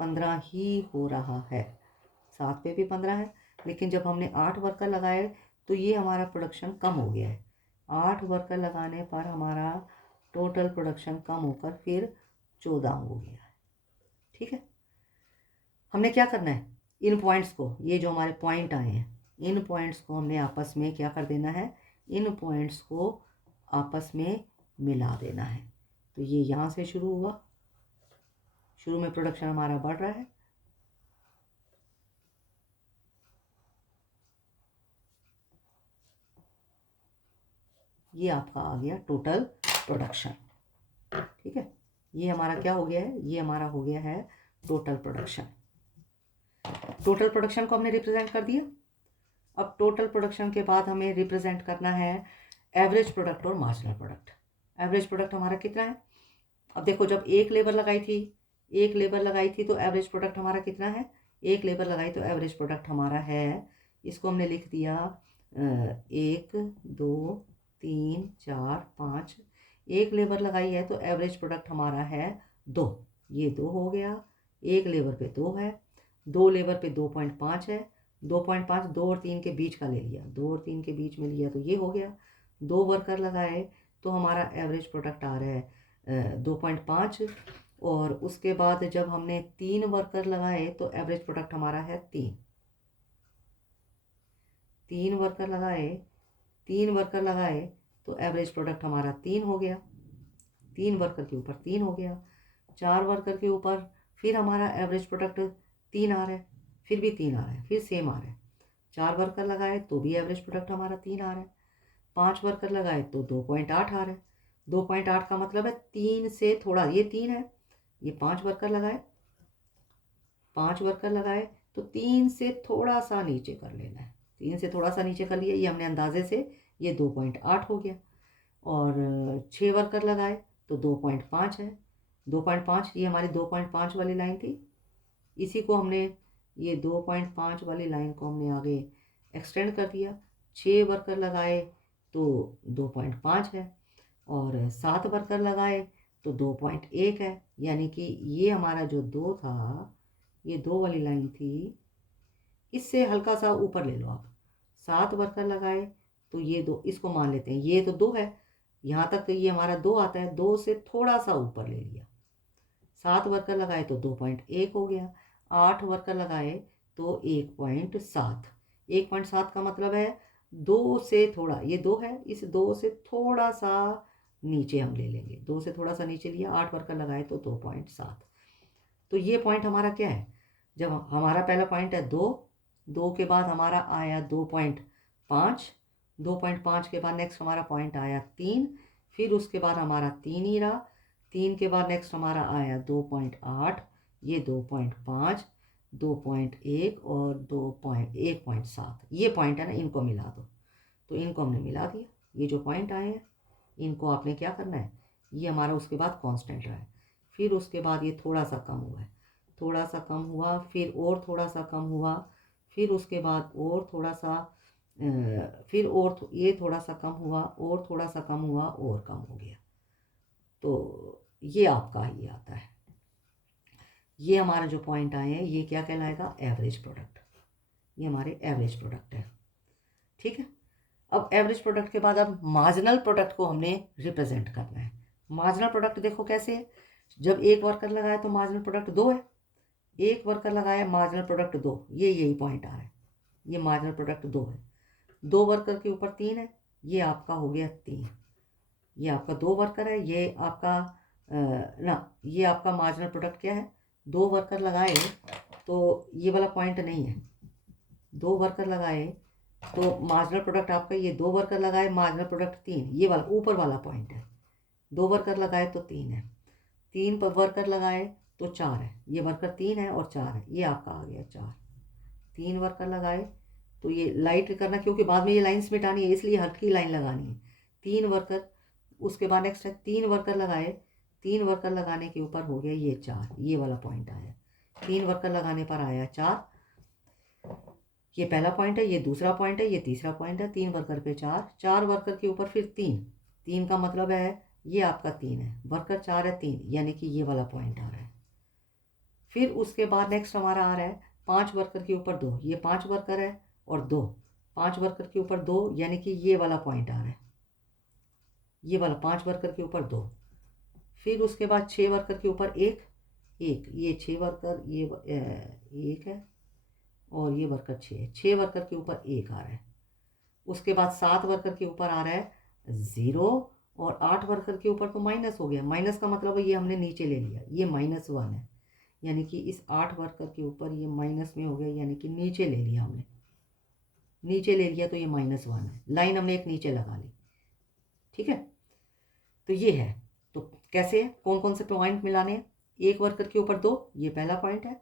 15 ही हो रहा है। 7 पे भी 15 है, लेकिन जब हमने 8 वर्कर लगाए तो ये हमारा प्रोडक्शन कम हो गया है। 8 वर्कर लगाने पर हमारा टोटल प्रोडक्शन कम होकर फिर 14 हो गया है। ठीक है, हमने क्या करना है, इन पॉइंट्स को, ये जो हमारे पॉइंट आए हैं, इन पॉइंट्स को हमने आपस में क्या कर देना है, इन पॉइंट्स को आपस में मिला देना है। तो ये यहाँ से शुरू हुआ, शुरू में प्रोडक्शन हमारा बढ़ रहा है, ये आपका आ गया टोटल प्रोडक्शन। ठीक है, ये हमारा क्या हो गया है, ये हमारा हो गया है टोटल प्रोडक्शन। टोटल प्रोडक्शन को हमने रिप्रेजेंट कर दिया। अब टोटल प्रोडक्शन के बाद हमें रिप्रेजेंट करना है एवरेज प्रोडक्ट और मार्जिनल प्रोडक्ट। एवरेज प्रोडक्ट हमारा कितना है, अब देखो जब एक लेबर लगाई थी, एक लेबर लगाई थी तो एवरेज प्रोडक्ट हमारा कितना है, एक लेबर लगाई तो एवरेज प्रोडक्ट हमारा है, इसको हमने लिख दिया 1 2 3 4 5। एक लेबर लगाई है तो एवरेज प्रोडक्ट हमारा है 2, ये 2 हो गया। एक लेबर पे 2 है, 2 लेबर पे 2.5 है, 2.5 2 और 3 के बीच का ले लिया, 2 और 3 के बीच में लिया तो ये हो गया। 2 वर्कर लगाए तो हमारा एवरेज प्रोडक्ट आ रहा है 2.5। और उसके बाद जब हमने 3 वर्कर लगाए तो एवरेज प्रोडक्ट हमारा है 3। 3 वर्कर लगाए, 3 वर्कर लगाए तो एवरेज प्रोडक्ट हमारा 3 हो गया। 3 वर्कर के ऊपर 3 हो गया। 4 वर्कर के ऊपर फिर हमारा एवरेज प्रोडक्ट 3 आ रहा है, फिर भी 3 आ रहा है, फिर सेम आ रहा है। 4 वर्कर लगाए तो भी एवरेज प्रोडक्ट हमारा 3 आ रहा है। 5 वर्कर लगाए तो 2.8 आ रहा है। 2.8 का मतलब है 3 से थोड़ा, ये 3 है, ये 5 वर्कर लगाए, 5 वर्कर लगाए तो 3 से थोड़ा सा नीचे कर लेना है। 3 से थोड़ा सा नीचे कर लिया, ये हमने अंदाजे से, ये 2.8 हो गया। और 6 वर्कर लगाए तो 2.5 है, 2.5, ये हमारी 2.5 वाली लाइन थी। इसी को हमने, ये 2.5 वाली लाइन को हमने आगे एक्सटेंड कर दिया। 6 वर्कर लगाए तो 2.5 है, और 7 वर्कर लगाए तो 2.1 है। यानी कि ये हमारा जो 2 था, ये 2 वाली लाइन थी, इससे हल्का सा ऊपर ले लो आप। 7 वर्कर लगाए तो ये 2, इसको मान लेते हैं, ये तो 2 है, यहाँ तक तो ये हमारा 2 आता है, 2 से थोड़ा सा ऊपर ले लिया। 7 वर्कर लगाए तो 2.1 हो गया। 8 वर्कर लगाए तो 1.7। 1.7 का मतलब है 2 से थोड़ा, ये 2 है, इस 2 से थोड़ा सा नीचे हम ले लेंगे, 2 से थोड़ा सा नीचे लिया, 8 वर्कर लगाए तो 2.7। तो ये पॉइंट हमारा क्या है, जब हमारा पहला पॉइंट है 2, 2 के बाद हमारा आया 2.5, 2.5 के बाद नेक्स्ट हमारा पॉइंट आया 3, फिर उसके बाद हमारा 3 ही रहा। 3 के बाद नेक्स्ट हमारा आया 2.8, ये 2.5, 2.1 और 1.7, ये पॉइंट है ना, इनको मिला दो। तो इनको हमने मिला दिया, ये जो पॉइंट आए हैं इनको आपने क्या करना है, ये हमारा उसके बाद कांस्टेंट रहा है। फिर उसके बाद ये थोड़ा सा कम हुआ है, थोड़ा सा कम हुआ, फिर और थोड़ा सा कम हुआ, फिर उसके बाद और थोड़ा सा, फिर और ये थोड़ा सा कम हुआ, और थोड़ा सा कम हुआ, और कम हो गया। तो ये आपका ही आता है। ये हमारा जो पॉइंट आए हैं ये क्या कहलाएगा, एवरेज प्रोडक्ट। ये हमारे एवरेज प्रोडक्ट है। ठीक है, अब एवरेज प्रोडक्ट के बाद अब मार्जिनल प्रोडक्ट को हमने रिप्रेजेंट करना है। मार्जिनल प्रोडक्ट देखो कैसे है, जब एक वर्कर लगाया तो मार्जिनल प्रोडक्ट 2 है, एक वर्कर लगाया मार्जिनल प्रोडक्ट 2, ये यही पॉइंट आ रहा है, ये मार्जिनल प्रोडक्ट 2 है। 2 वर्कर के ऊपर 3 है, ये आपका हो गया 3। ये आपका 2 वर्कर है, ये आपका ये आपका मार्जिनल प्रोडक्ट क्या है, 2 वर्कर लगाए तो ये वाला पॉइंट नहीं है। 2 वर्कर लगाए तो मार्जिनल प्रोडक्ट आपका, ये 2 वर्कर लगाए मार्जिनल प्रोडक्ट 3, ये वाला ऊपर वाला पॉइंट है। 2 वर्कर लगाए तो 3 है, 3 वर्कर लगाए तो 4 है, ये वर्कर 3 है और 4 है, ये आपका आ गया 4। 3 वर्कर लगाए तो ये लाइट करना, क्योंकि बाद में ये लाइन्स मिटानी है इसलिए हल्की लाइन लगानी है। 3 वर्कर, उसके बाद नेक्स्ट है 3 वर्कर लगाए 3 वर्कर लगाने के ऊपर हो गया ये 4, ये वाला पॉइंट आया। 3 वर्कर लगाने पर आया 4, ये पहला पॉइंट है, ये दूसरा पॉइंट है, ये तीसरा पॉइंट है। 3 वर्कर पे 4, 4 वर्कर के ऊपर फिर 3, 3 का मतलब है ये आपका 3 है, वर्कर 4 है 3, यानी कि ये वाला पॉइंट आ रहा है। फिर उसके बाद नेक्स्ट हमारा आ रहा है 5 वर्कर के ऊपर 2, ये 5 वर्कर है और 2, 5 वर्कर के ऊपर 2, यानी कि ये वाला पॉइंट आ रहा है, ये वाला 5 वर्कर के ऊपर 2। फिर उसके बाद 6 वर्कर के ऊपर 1, ये 6 वर्कर, ये 1 है और ये वर्कर 6 है, 6 वर्कर के ऊपर 1 आ रहा है। उसके बाद 7 वर्कर के ऊपर आ रहा है 0 और 8 वर्कर के ऊपर तो माइनस हो गया। माइनस का मतलब है ये हमने नीचे ले लिया, ये -1 है, यानी कि इस 8 वर्कर के ऊपर ये माइनस में हो गया, यानी कि नीचे ले लिया हमने, नीचे ले लिया तो ये -1 है। लाइन हमने एक नीचे लगा ली, ठीक है। तो ये है, तो कैसे है, कौन कौन से पॉइंट मिलाने हैं। 1 वर्कर के ऊपर 2, ये पहला पॉइंट है,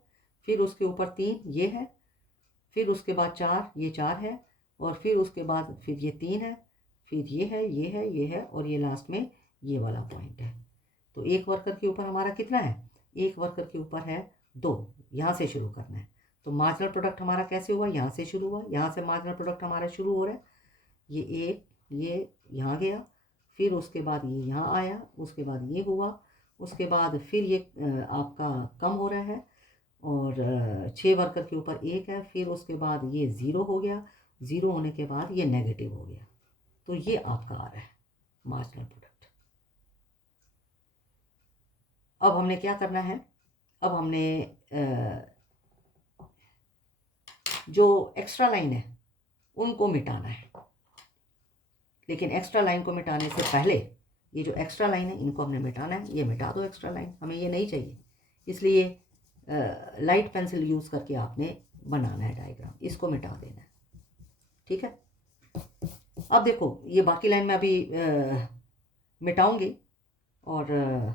फिर उसके ऊपर 3, ये है, फिर उसके बाद 4, ये 4 है, और फिर उसके बाद फिर ये 3 है, फिर ये है, ये है, ये है, और ये लास्ट में ये वाला पॉइंट है। तो 1 वर्कर के ऊपर हमारा कितना है, 1 वर्कर के ऊपर है 2, यहाँ से शुरू करना है। तो मार्जिनल प्रोडक्ट हमारा कैसे हुआ, यहाँ से शुरू हुआ, यहाँ से मार्जिनल प्रोडक्ट हमारा शुरू हो रहा है। ये 1, ये यहाँ गया, फिर उसके बाद ये यहाँ आया, उसके बाद ये हुआ, उसके बाद फिर ये आपका कम हो रहा है, और 6 वर्कर के ऊपर 1 है, फिर उसके बाद ये 0 हो गया, 0 होने के बाद ये नेगेटिव हो गया। तो ये आपका आ रहा है मार्जिनल प्रोडक्ट। अब हमने क्या करना है, अब हमने जो एक्स्ट्रा लाइन है उनको मिटाना है, लेकिन एक्स्ट्रा लाइन को मिटाने से पहले ये जो एक्स्ट्रा लाइन है इनको हमने मिटाना है। ये मिटा दो एक्स्ट्रा लाइन, हमें ये नहीं चाहिए, इसलिए लाइट पेंसिल यूज़ करके आपने बनाना है डायग्राम, इसको मिटा देना है, ठीक है। अब देखो ये बाकी लाइन में अभी मिटाऊंगी, और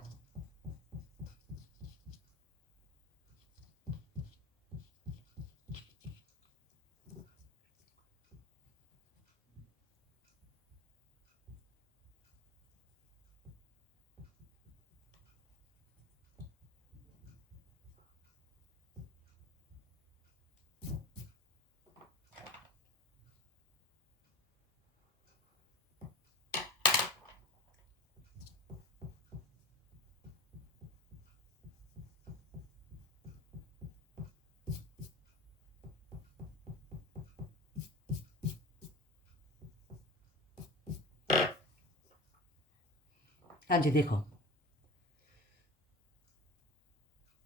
हाँ जी, देखो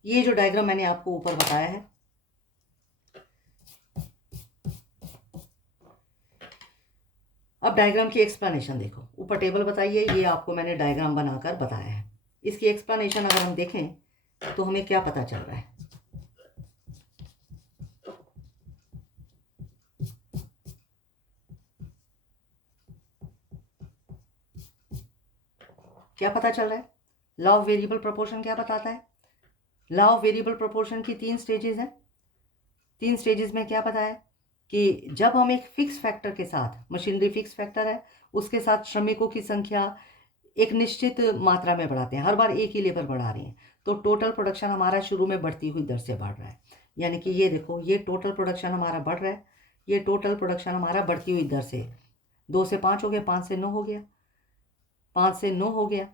ये जो डायग्राम मैंने आपको ऊपर बताया है, अब डायग्राम की एक्सप्लेनेशन देखो, ऊपर टेबल बताइए, ये आपको मैंने डायग्राम बनाकर बताया है। इसकी एक्सप्लेनेशन अगर हम देखें तो हमें क्या पता चल रहा है, क्या पता चल रहा है। लॉ ऑफ वेरिएबल प्रोपोर्शन क्या बताता है, लॉ ऑफ वेरिएबल प्रोपोर्शन की 3 स्टेजेस हैं। 3 स्टेजेस में क्या पता है कि जब हम एक फिक्स फैक्टर के साथ, मशीनरी फिक्स फैक्टर है, उसके साथ श्रमिकों की संख्या एक निश्चित मात्रा में बढ़ाते हैं, हर बार एक ही लेबर बढ़ा रहे हैं, तो टोटल प्रोडक्शन हमारा शुरू में बढ़ती हुई दर से बढ़ रहा है। यानी कि ये देखो, ये टोटल प्रोडक्शन हमारा बढ़ रहा है, ये टोटल प्रोडक्शन हमारा बढ़ती हुई दर से 2 से 5 हो गया, 5 से 9 हो गया, 5 से 9 हो गया।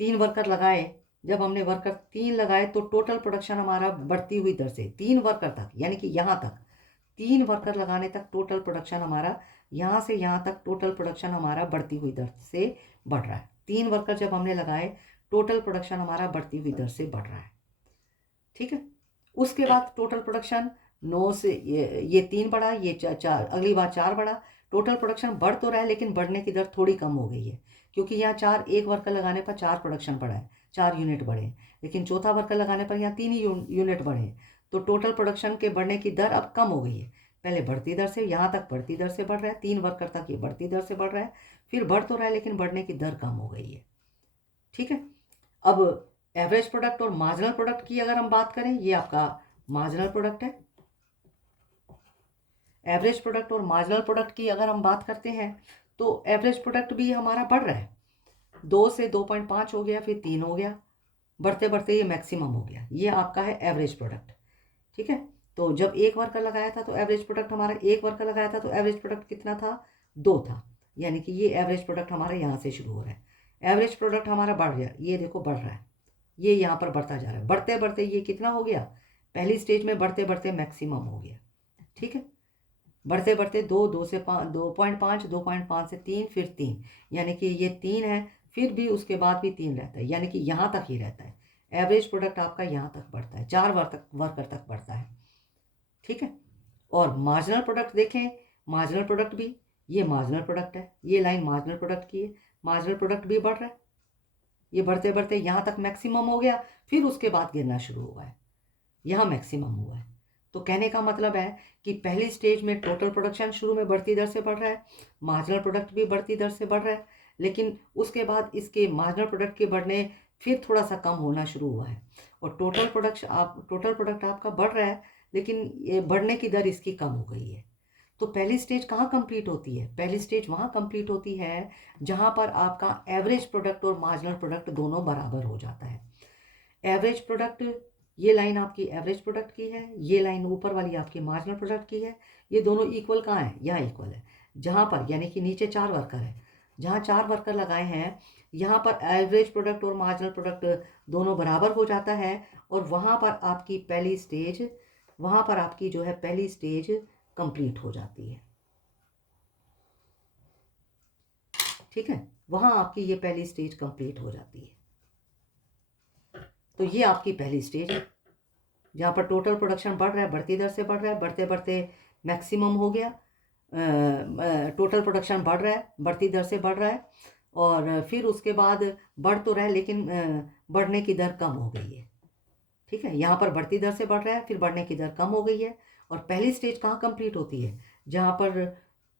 3 वर्कर लगाए, जब हमने वर्कर 3 लगाए तो टोटल प्रोडक्शन हमारा बढ़ती हुई दर से 3 वर्कर तक, यानी कि यहाँ तक 3 वर्कर लगाने तक टोटल प्रोडक्शन हमारा, यहाँ से यहाँ तक टोटल प्रोडक्शन हमारा बढ़ती हुई दर से बढ़ रहा है। 3 वर्कर जब हमने लगाए, टोटल प्रोडक्शन हमारा बढ़ती हुई दर से बढ़ रहा है, ठीक है। उसके बाद टोटल प्रोडक्शन 9 से ये 3 बढ़ा, ये 4, अगली बार 4 बढ़ा। टोटल प्रोडक्शन बढ़ तो रहा है, लेकिन बढ़ने की दर थोड़ी कम हो गई है, क्योंकि यहाँ 4, 1 वर्कर लगाने पर 4 प्रोडक्शन बढ़ा है, 4 यूनिट बढ़े, लेकिन चौथा वर्कर लगाने पर यहाँ 3 ही यूनिट बढ़े, तो टोटल प्रोडक्शन के बढ़ने की दर अब कम हो गई है। पहले बढ़ती दर से, यहाँ तक बढ़ती दर से बढ़ रहा है, 3 वर्कर तक ये बढ़ती दर से बढ़ रहा है, फिर बढ़ तो रहा है लेकिन बढ़ने की दर कम हो गई है, ठीक है। अब एवरेज प्रोडक्ट और मार्जिनल प्रोडक्ट की अगर हम बात करें, ये आपका मार्जिनल प्रोडक्ट है। एवरेज प्रोडक्ट और मार्जिनल प्रोडक्ट की अगर हम बात करते हैं तो एवरेज प्रोडक्ट भी हमारा बढ़ रहा है, 2 से 2.5 हो गया, फिर 3 हो गया, बढ़ते बढ़ते ये मैक्सिमम हो गया, ये आपका है एवरेज प्रोडक्ट। ठीक है, तो जब एक वर्कर लगाया था तो एवरेज प्रोडक्ट हमारा, एक वर्कर लगाया था तो एवरेज प्रोडक्ट कितना था, 2 था। यानी कि ये एवरेज प्रोडक्ट हमारा यहाँ से शुरू हो रहा है। एवरेज प्रोडक्ट हमारा बढ़ गया, ये देखो बढ़ रहा है, ये यहाँ पर बढ़ता जा रहा है। बढ़ते बढ़ते ये कितना हो गया, पहली स्टेज में बढ़ते बढ़ते मैक्सिमम हो गया। ठीक है, बढ़ते बढ़ते 2, 2 से 5, 2.5, 2.5 से 3, फिर 3, यानी कि ये 3 है, फिर भी उसके बाद भी 3 रहता है, यानी कि यहाँ तक ही रहता है। एवरेज प्रोडक्ट आपका यहाँ तक बढ़ता है, 4 वर्कर तक बढ़ता है। ठीक है, और मार्जिनल प्रोडक्ट देखें, मार्जिनल प्रोडक्ट भी, ये मार्जिनल प्रोडक्ट है, ये लाइन मार्जिनल प्रोडक्ट की है, मार्जिनल प्रोडक्ट भी बढ़ रहा है। ये बढ़ते बढ़ते यहाँ तक मैक्सिमम हो गया, फिर उसके बाद गिरना शुरू हुआ है, यहाँ मैक्सिमम हुआ है। तो कहने का मतलब है कि पहली स्टेज में टोटल प्रोडक्शन शुरू में बढ़ती दर से बढ़ रहा है, मार्जिनल प्रोडक्ट भी बढ़ती दर से बढ़ रहा है, लेकिन उसके बाद इसके मार्जिनल प्रोडक्ट के बढ़ने फिर थोड़ा सा कम होना शुरू हुआ है, और टोटल प्रोडक्ट आपका बढ़ रहा है, लेकिन ये बढ़ने की दर इसकी कम हो गई है। तो पहली स्टेज कहाँ कंप्लीट होती है, पहली स्टेज वहाँ कंप्लीट होती है जहाँ पर आपका एवरेज प्रोडक्ट और मार्जिनल प्रोडक्ट दोनों बराबर हो जाता है। एवरेज प्रोडक्ट, ये लाइन आपकी एवरेज प्रोडक्ट की है, ये लाइन ऊपर वाली आपकी मार्जिनल प्रोडक्ट की है, ये दोनों इक्वल कहाँ है, यहाँ इक्वल है। जहाँ पर यानी कि नीचे 4 वर्कर है, जहाँ 4 वर्कर लगाए हैं यहाँ पर एवरेज प्रोडक्ट और मार्जिनल प्रोडक्ट दोनों बराबर हो जाता है, और वहाँ पर आपकी पहली स्टेज, वहाँ पर आपकी जो है पहली स्टेज कंप्लीट हो जाती है। ठीक है, वहाँ आपकी ये पहली स्टेज कंप्लीट हो जाती है। तो ये आपकी पहली स्टेज है जहाँ पर टोटल प्रोडक्शन बढ़ रहा है, बढ़ती दर से बढ़ रहा है, बढ़ते बढ़ते मैक्सिमम हो गया। टोटल प्रोडक्शन बढ़ रहा है, बढ़ती दर से बढ़ रहा है, और फिर उसके बाद बढ़ तो रहा है, लेकिन बढ़ने की दर कम हो गई है। ठीक है, यहाँ पर बढ़ती दर से बढ़ रहा है, फिर बढ़ने की दर कम हो गई है। और पहली स्टेज कहाँ कंप्लीट होती है, जहाँ पर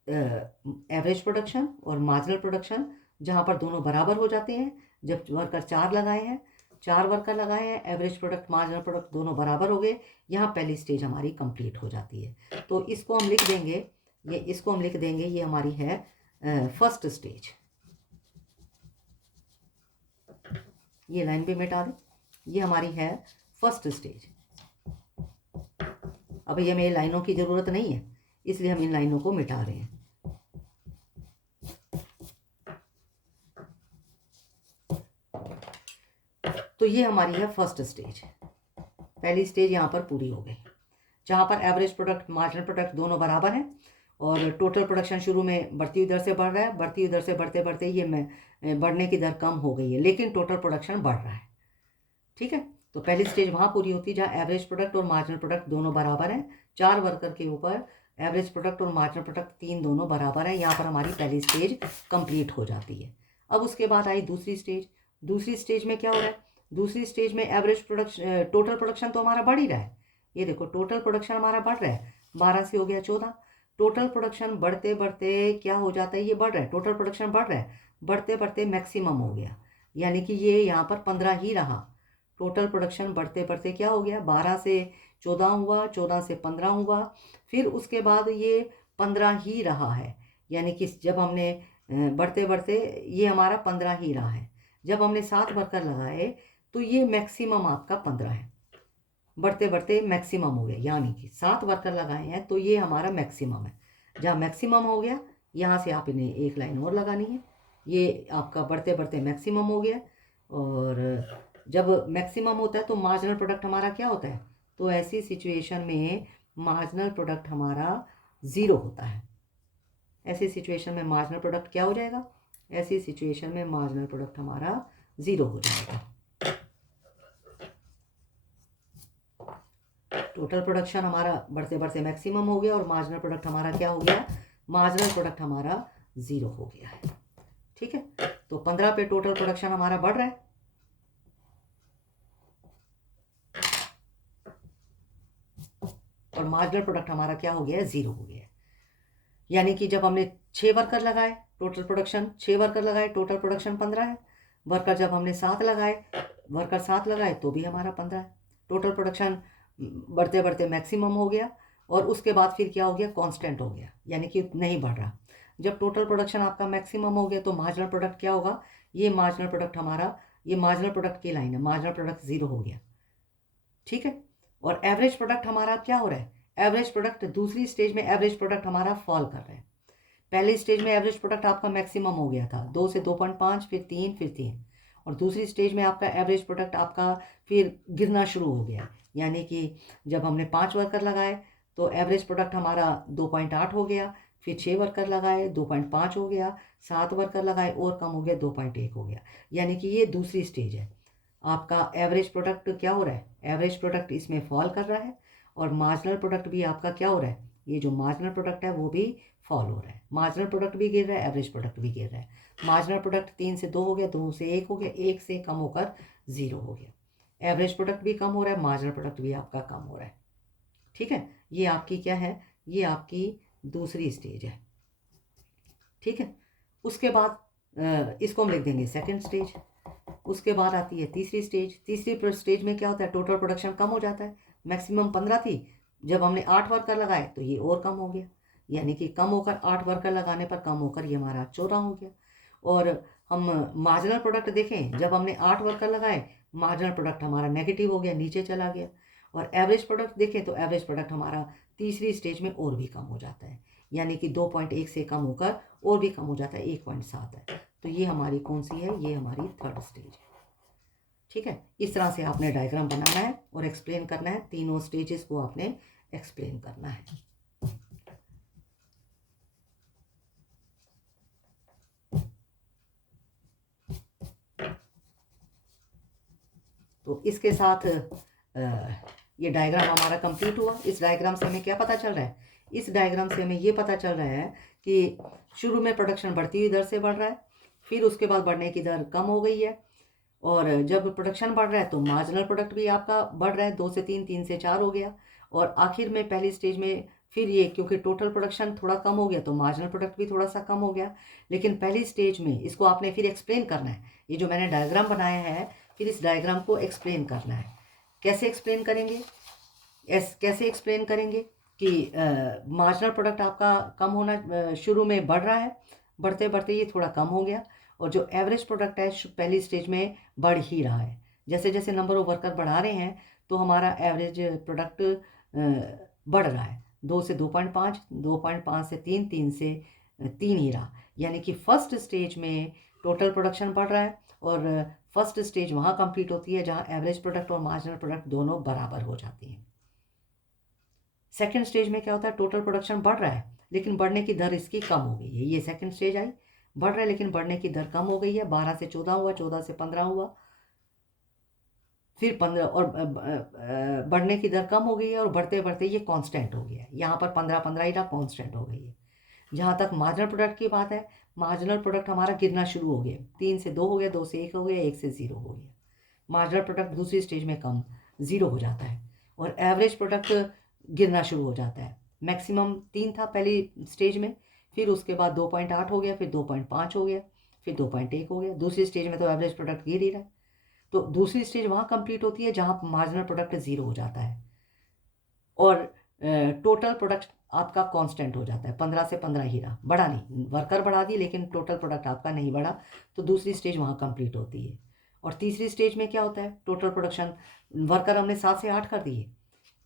एवरेज प्रोडक्शन और मार्जिनल प्रोडक्शन जहाँ पर दोनों बराबर हो जाते हैं। जब वर्कर 4 लगाए हैं, 4 वर्कर लगाए हैं, एवरेज प्रोडक्ट मार्जिनल प्रोडक्ट दोनों बराबर हो गए, यहाँ पहली स्टेज हमारी कंप्लीट हो जाती है। तो इसको हम लिख देंगे, ये हमारी है फर्स्ट स्टेज। ये लाइन भी मिटा दें, ये हमारी है फर्स्ट स्टेज। अब ये हमें लाइनों की ज़रूरत नहीं है, इसलिए हम इन लाइनों को मिटा रहे हैं। तो ये हमारी है फर्स्ट स्टेज, पहली स्टेज यहाँ पर पूरी हो गई, जहाँ पर एवरेज प्रोडक्ट मार्जिनल प्रोडक्ट दोनों बराबर हैं, और टोटल प्रोडक्शन शुरू में बढ़ती हुई दर से बढ़ रहा है, बढ़ती हुई दर से बढ़ते बढ़ते ये में बढ़ने की दर कम हो गई है, लेकिन टोटल प्रोडक्शन बढ़ रहा है। ठीक है, तो पहली स्टेज वहाँ पूरी होती है जहाँ एवरेज प्रोडक्ट और मार्जिनल प्रोडक्ट दोनों बराबर हैं। 4 वर्कर के ऊपर एवरेज प्रोडक्ट और मार्जिनल प्रोडक्ट 3 दोनों बराबर हैं, यहाँ पर हमारी पहली स्टेज कंप्लीट हो जाती है। अब उसके बाद आई दूसरी स्टेज। दूसरी स्टेज में क्या हो रहा है, दूसरी स्टेज में एवरेज प्रोडक्शन, टोटल प्रोडक्शन तो हमारा बढ़ ही रहा है। ये देखो टोटल प्रोडक्शन हमारा बढ़ रहा है, 12 से हो गया 14। टोटल प्रोडक्शन बढ़ते बढ़ते क्या हो जाता है, ये बढ़ रहा है, टोटल प्रोडक्शन बढ़ रहा है, बढ़ते बढ़ते मैक्सिमम हो गया, यानी कि ये यहाँ पर 15 ही रहा। टोटल प्रोडक्शन बढ़ते बढ़ते क्या हो गया, 12 से 14 हुआ, 14 से 15 हुआ, फिर उसके बाद ये 15 ही रहा है, यानी कि जब हमने बढ़ते बढ़ते ये हमारा 15 ही रहा है। जब हमने 7 वर्कर लगाए तो ये मैक्सिमम आपका 15 है, बढ़ते बढ़ते मैक्सिमम हो गया, यानी कि 7 वर्कर लगाए हैं तो ये हमारा मैक्सिमम है। जहाँ मैक्सिमम हो गया, यहाँ से आप इन्हें एक लाइन और लगानी है, ये आपका बढ़ते बढ़ते मैक्सिमम हो गया। और जब मैक्सिमम होता है तो मार्जिनल प्रोडक्ट हमारा क्या होता है, तो ऐसी सिचुएशन में मार्जिनल प्रोडक्ट हमारा 0 होता है। ऐसी सिचुएशन में मार्जिनल प्रोडक्ट क्या हो जाएगा, ऐसी सिचुएशन में मार्जिनल प्रोडक्ट हमारा 0 हो जाएगा। टोटल प्रोडक्शन हमारा बढ़ते बढ़ते मैक्सिमम हो गया, और मार्जिनल प्रोडक्ट हमारा क्या हो गया, मार्जिनल प्रोडक्ट हमारा 0 हो गया है। ठीक है, तो 15 पे टोटल प्रोडक्शन हमारा बढ़ रहा है, और मार्जिनल प्रोडक्ट हमारा क्या हो गया है, 0 हो गया है। यानी कि जब हमने 6 वर्कर लगाए, टोटल प्रोडक्शन 6 वर्कर लगाए, टोटल प्रोडक्शन 15 है। वर्कर जब हमने 7 लगाए, वर्कर 7 लगाए तो भी हमारा 15 है। टोटल प्रोडक्शन बढ़ते बढ़ते मैक्सिमम हो गया, और उसके बाद फिर क्या हो गया, कांस्टेंट हो गया, यानी कि नहीं बढ़ रहा। जब टोटल प्रोडक्शन आपका मैक्सिमम हो गया तो मार्जिनल प्रोडक्ट क्या होगा, ये मार्जिनल प्रोडक्ट हमारा ये मार्जिनल प्रोडक्ट की लाइन है, मार्जिनल प्रोडक्ट 0 हो गया, ठीक है। और एवरेज प्रोडक्ट हमारा क्या हो रहा है, एवरेज प्रोडक्ट दूसरी स्टेज में एवरेज प्रोडक्ट हमारा फॉल कर रहा है। पहली स्टेज में एवरेज प्रोडक्ट आपका मैक्सिमम हो गया था 2 से 2.5, फिर 3, और दूसरी स्टेज में आपका एवरेज प्रोडक्ट आपका फिर गिरना शुरू हो गया। यानी कि जब हमने 5 वर्कर लगाए तो एवरेज प्रोडक्ट हमारा 2.8 हो गया, फिर 6 वर्कर लगाए 2.5 हो गया, 7 वर्कर लगाए और कम हो गया 2.1 हो गया। यानी कि ये दूसरी स्टेज है। आपका एवरेज प्रोडक्ट क्या हो रहा है, एवरेज प्रोडक्ट इसमें फॉल कर रहा है, और मार्जिनल प्रोडक्ट भी आपका क्या हो रहा है, ये जो मार्जिनल प्रोडक्ट है वो भी फॉल हो रहा है। मार्जिनल प्रोडक्ट भी गिर रहा है, एवरेज प्रोडक्ट भी गिर रहा है। मार्जिनल प्रोडक्ट 3 से 2 हो गया, 2 से 1 हो गया, 1 से कम होकर 0 हो गया। एवरेज प्रोडक्ट भी कम हो रहा है, मार्जिनल प्रोडक्ट भी आपका कम हो रहा है, ठीक है। ये आपकी क्या है, ये आपकी दूसरी स्टेज है, ठीक है। उसके बाद इसको हम लिख देंगे सेकंड स्टेज। उसके बाद आती है तीसरी स्टेज। तीसरी स्टेज में क्या होता है, टोटल प्रोडक्शन कम हो जाता है। मैक्सिमम 15 थी, जब हमने 8 वर्कर लगाए तो ये और कम हो गया, यानी कि कम होकर 8 वर्कर लगाने पर कम होकर ये हमारा 14 हो गया। और हम मार्जिनल प्रोडक्ट देखें, जब हमने 8 वर्कर लगाए मार्जिनल प्रोडक्ट हमारा नेगेटिव हो गया, नीचे चला गया। और एवरेज प्रोडक्ट देखें तो एवरेज प्रोडक्ट हमारा तीसरी स्टेज में और भी कम हो जाता है, यानी कि 2.1 से कम होकर और भी कम हो जाता है, 1.7 है। तो ये हमारी कौन सी है, ये हमारी थर्ड स्टेज है, ठीक है। इस तरह से आपने डायग्राम बनाना है और एक्सप्लेन करना है, तीनों स्टेजेस को आपने एक्सप्लेन करना है। तो इसके साथ ये डायग्राम हमारा कंप्लीट हुआ। इस डायग्राम से हमें क्या पता चल रहा है, इस डायग्राम से हमें ये पता चल रहा है कि शुरू में प्रोडक्शन बढ़ती हुई दर से बढ़ रहा है, फिर उसके बाद बढ़ने की दर कम हो गई है, और जब प्रोडक्शन बढ़ रहा है तो मार्जिनल प्रोडक्ट भी आपका बढ़ रहा है, 2 से 3, 3 से 4 हो गया। और आखिर में पहली स्टेज में फिर ये, क्योंकि टोटल प्रोडक्शन थोड़ा कम हो गया तो मार्जिनल प्रोडक्ट भी थोड़ा सा कम हो गया। लेकिन पहली स्टेज में इसको आपने फिर एक्सप्लेन करना है। ये जो मैंने डायग्राम बनाया है, फिर इस डायग्राम को एक्सप्लेन करना है। कैसे एक्सप्लेन करेंगे, कैसे एक्सप्लेन करेंगे कि मार्जिनल प्रोडक्ट आपका कम होना शुरू में बढ़ रहा है, बढ़ते बढ़ते ये थोड़ा कम हो गया, और जो एवरेज प्रोडक्ट है पहली स्टेज में बढ़ ही रहा है। जैसे जैसे नंबर ऑफ वर्कर बढ़ा रहे हैं तो हमारा एवरेज प्रोडक्ट बढ़ रहा है, 2 से 2.5, 2.5 से 3, 3 से 3 ही रहा। यानी कि फर्स्ट स्टेज में टोटल प्रोडक्शन बढ़ रहा है, और फर्स्ट स्टेज वहाँ कंप्लीट होती है जहाँ एवरेज प्रोडक्ट और मार्जिनल प्रोडक्ट दोनों बराबर हो जाती हैं। सेकेंड स्टेज में क्या होता है, टोटल प्रोडक्शन बढ़ रहा है लेकिन बढ़ने की दर इसकी कम हो गई है। ये सेकेंड स्टेज आई, बढ़ रहा है लेकिन बढ़ने की दर कम हो गई है, 12 से 14 हुआ, 14 से 15 हुआ, फिर 15, और बढ़ने की दर कम हो गई है, और बढ़ते बढ़ते ये कांस्टेंट हो गया है। यहाँ पर 15 ही रहा, कांस्टेंट हो गई है। जहाँ तक मार्जिनल प्रोडक्ट की बात है, मार्जिनल प्रोडक्ट हमारा गिरना शुरू हो गया, 3 से 2 हो गया, 2 से 1 हो गया, 1 से 0 हो गया। मार्जिनल प्रोडक्ट दूसरी स्टेज में कम 0 हो जाता है, और एवरेज प्रोडक्ट गिरना शुरू हो जाता है। मैक्सिमम 3 था पहली स्टेज में, फिर उसके बाद 2.8 हो गया, फिर 2.5 हो गया, फिर 2.1 हो गया। दूसरी स्टेज में तो एवरेज प्रोडक्ट गिर ही रहा है। तो दूसरी स्टेज वहाँ कंप्लीट होती है जहाँ मार्जिनल प्रोडक्ट 0 हो जाता है, और टोटल प्रोडक्ट आपका कांस्टेंट हो जाता है, 15 से 15 ही रहा, बढ़ा नहीं। वर्कर बढ़ा दी लेकिन टोटल प्रोडक्ट आपका नहीं बढ़ा, तो दूसरी स्टेज वहाँ कंप्लीट होती है। और तीसरी स्टेज में क्या होता है, टोटल प्रोडक्शन, वर्कर हमने 7 से 8 कर दिए,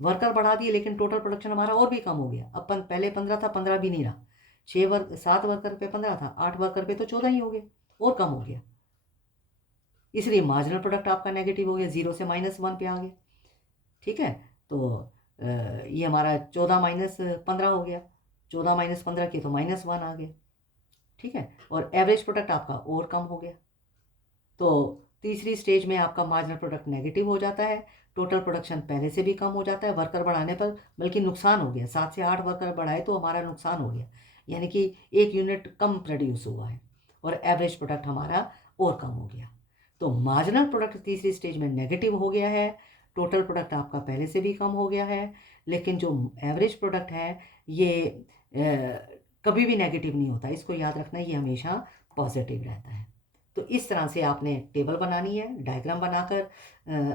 वर्कर बढ़ा दिए लेकिन टोटल प्रोडक्शन हमारा और भी कम हो गया। अपन पहले 15 था, 15 भी नहीं रहा, 7 वर्कर पे 15 था, 8 वर्कर पे तो 14 ही हो गए, और कम हो गया। इसलिए मार्जिनल प्रोडक्ट आपका नेगेटिव हो गया, 0 से -1 पे आ गया, ठीक है। तो ये हमारा 14 माइनस 15 हो गया, 14 माइनस 15 की तो -1 आ गया, ठीक है। और एवरेज प्रोडक्ट आपका और कम हो गया। तो तीसरी स्टेज में आपका मार्जिनल प्रोडक्ट नेगेटिव हो जाता है, टोटल प्रोडक्शन पहले से भी कम हो जाता है वर्कर बढ़ाने पर, बल्कि नुकसान हो गया। 7 से 8 वर्कर बढ़ाए तो हमारा नुकसान हो गया, यानी कि 1 यूनिट कम प्रोड्यूस हुआ है, और एवरेज प्रोडक्ट हमारा और कम हो गया। तो मार्जिनल प्रोडक्ट तीसरी स्टेज में नेगेटिव हो गया है, टोटल प्रोडक्ट आपका पहले से भी कम हो गया है, लेकिन जो एवरेज प्रोडक्ट है ये कभी भी नेगेटिव नहीं होता, इसको याद रखना, ये हमेशा पॉजिटिव रहता है। तो इस तरह से आपने टेबल बनानी है, डायग्राम बनाकर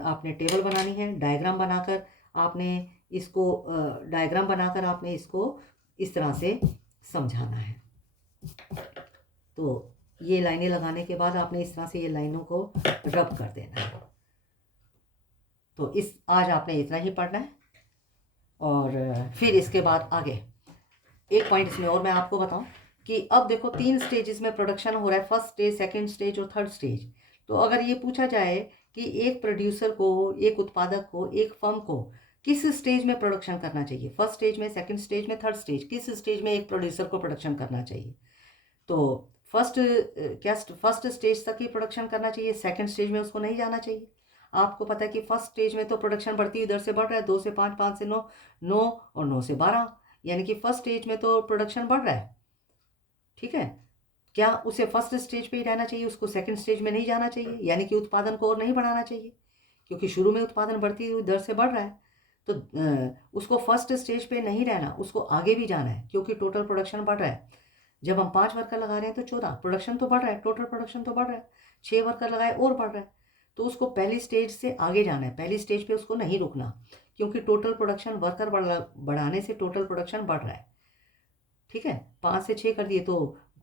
आपने टेबल बनानी है, डायग्राम बनाकर आपने इसको डायग्राम बनाकर आपने इसको इस तरह से समझाना है। तो ये लाइनें लगाने के बाद आपने इस तरह से ये लाइनों को रब कर देना है। तो आज आपने इतना ही पढ़ना है। और फिर इसके बाद आगे एक पॉइंट इसमें और मैं आपको बताऊं कि अब देखो 3 स्टेजेस में प्रोडक्शन हो रहा है, फर्स्ट स्टेज, सेकंड स्टेज और थर्ड स्टेज। तो अगर ये पूछा जाए कि एक प्रोड्यूसर को, एक उत्पादक को, एक फर्म को किस स्टेज में प्रोडक्शन करना चाहिए, फर्स्ट स्टेज में, सेकंड स्टेज में, थर्ड स्टेज, किस स्टेज में एक प्रोड्यूसर को प्रोडक्शन करना चाहिए, तो फर्स्ट स्टेज तक ही प्रोडक्शन करना चाहिए, सेकंड स्टेज में उसको नहीं जाना चाहिए। आपको पता है कि फर्स्ट स्टेज में तो प्रोडक्शन बढ़ती इधर से बढ़ रहा है, 2 से 5, 5 से 9, 9 और 9 से 12, यानी कि फर्स्ट स्टेज में तो प्रोडक्शन बढ़ रहा है। ठीक है, क्या उसे फर्स्ट स्टेज पे ही रहना चाहिए, उसको सेकंड स्टेज में नहीं जाना चाहिए, यानी कि उत्पादन को और नहीं बढ़ाना चाहिए, क्योंकि शुरू में उत्पादन बढ़ती हुई दर से बढ़ रहा है। तो उसको फर्स्ट स्टेज पे नहीं रहना, उसको आगे भी जाना है, क्योंकि टोटल प्रोडक्शन बढ़ रहा है। जब हम 5 वर्कर लगा रहे हैं तो 14, प्रोडक्शन तो बढ़ रहा है, टोटल प्रोडक्शन तो बढ़ रहा है, 6 वर्कर लगाए और बढ़ रहा है। तो उसको पहली स्टेज से आगे जाना है, पहली स्टेज पे उसको नहीं रुकना, क्योंकि टोटल प्रोडक्शन वर्कर बढ़ाने से टोटल प्रोडक्शन बढ़ रहा है। ठीक है, 5 से 6 कर दिए तो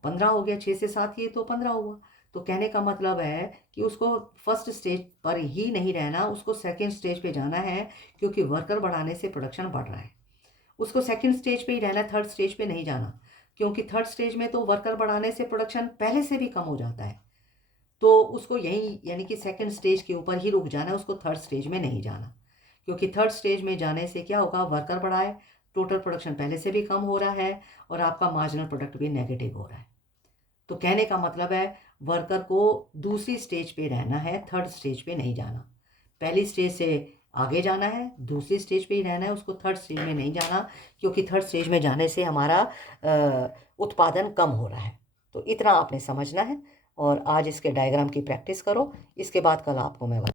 15 हो गया, 6 से 7 किए तो 15 हुआ। तो कहने का मतलब है कि उसको फर्स्ट स्टेज पर ही नहीं रहना, उसको सेकेंड स्टेज पे जाना है, क्योंकि वर्कर बढ़ाने से प्रोडक्शन बढ़ रहा है। उसको सेकेंड स्टेज पे ही रहना है, थर्ड स्टेज पे नहीं जाना, क्योंकि थर्ड स्टेज में तो वर्कर बढ़ाने से प्रोडक्शन पहले से भी कम हो जाता है। तो उसको यही, यानी कि सेकेंड स्टेज के ऊपर ही रुक जाना है, उसको थर्ड स्टेज में नहीं जाना, क्योंकि थर्ड स्टेज में जाने से क्या होगा, वर्कर बढ़ाए, टोटल प्रोडक्शन पहले से भी कम हो रहा है और आपका मार्जिनल प्रोडक्ट भी नेगेटिव हो रहा है। तो कहने का मतलब है वर्कर को दूसरी स्टेज पे रहना है, थर्ड स्टेज पे नहीं जाना। पहली स्टेज से आगे जाना है, दूसरी स्टेज पे ही रहना है, उसको थर्ड स्टेज में नहीं जाना, क्योंकि थर्ड स्टेज में जाने से हमारा उत्पादन कम हो रहा है। तो इतना आपने समझना है और आज इसके डायग्राम की प्रैक्टिस करो। इसके बाद कल आपको मैं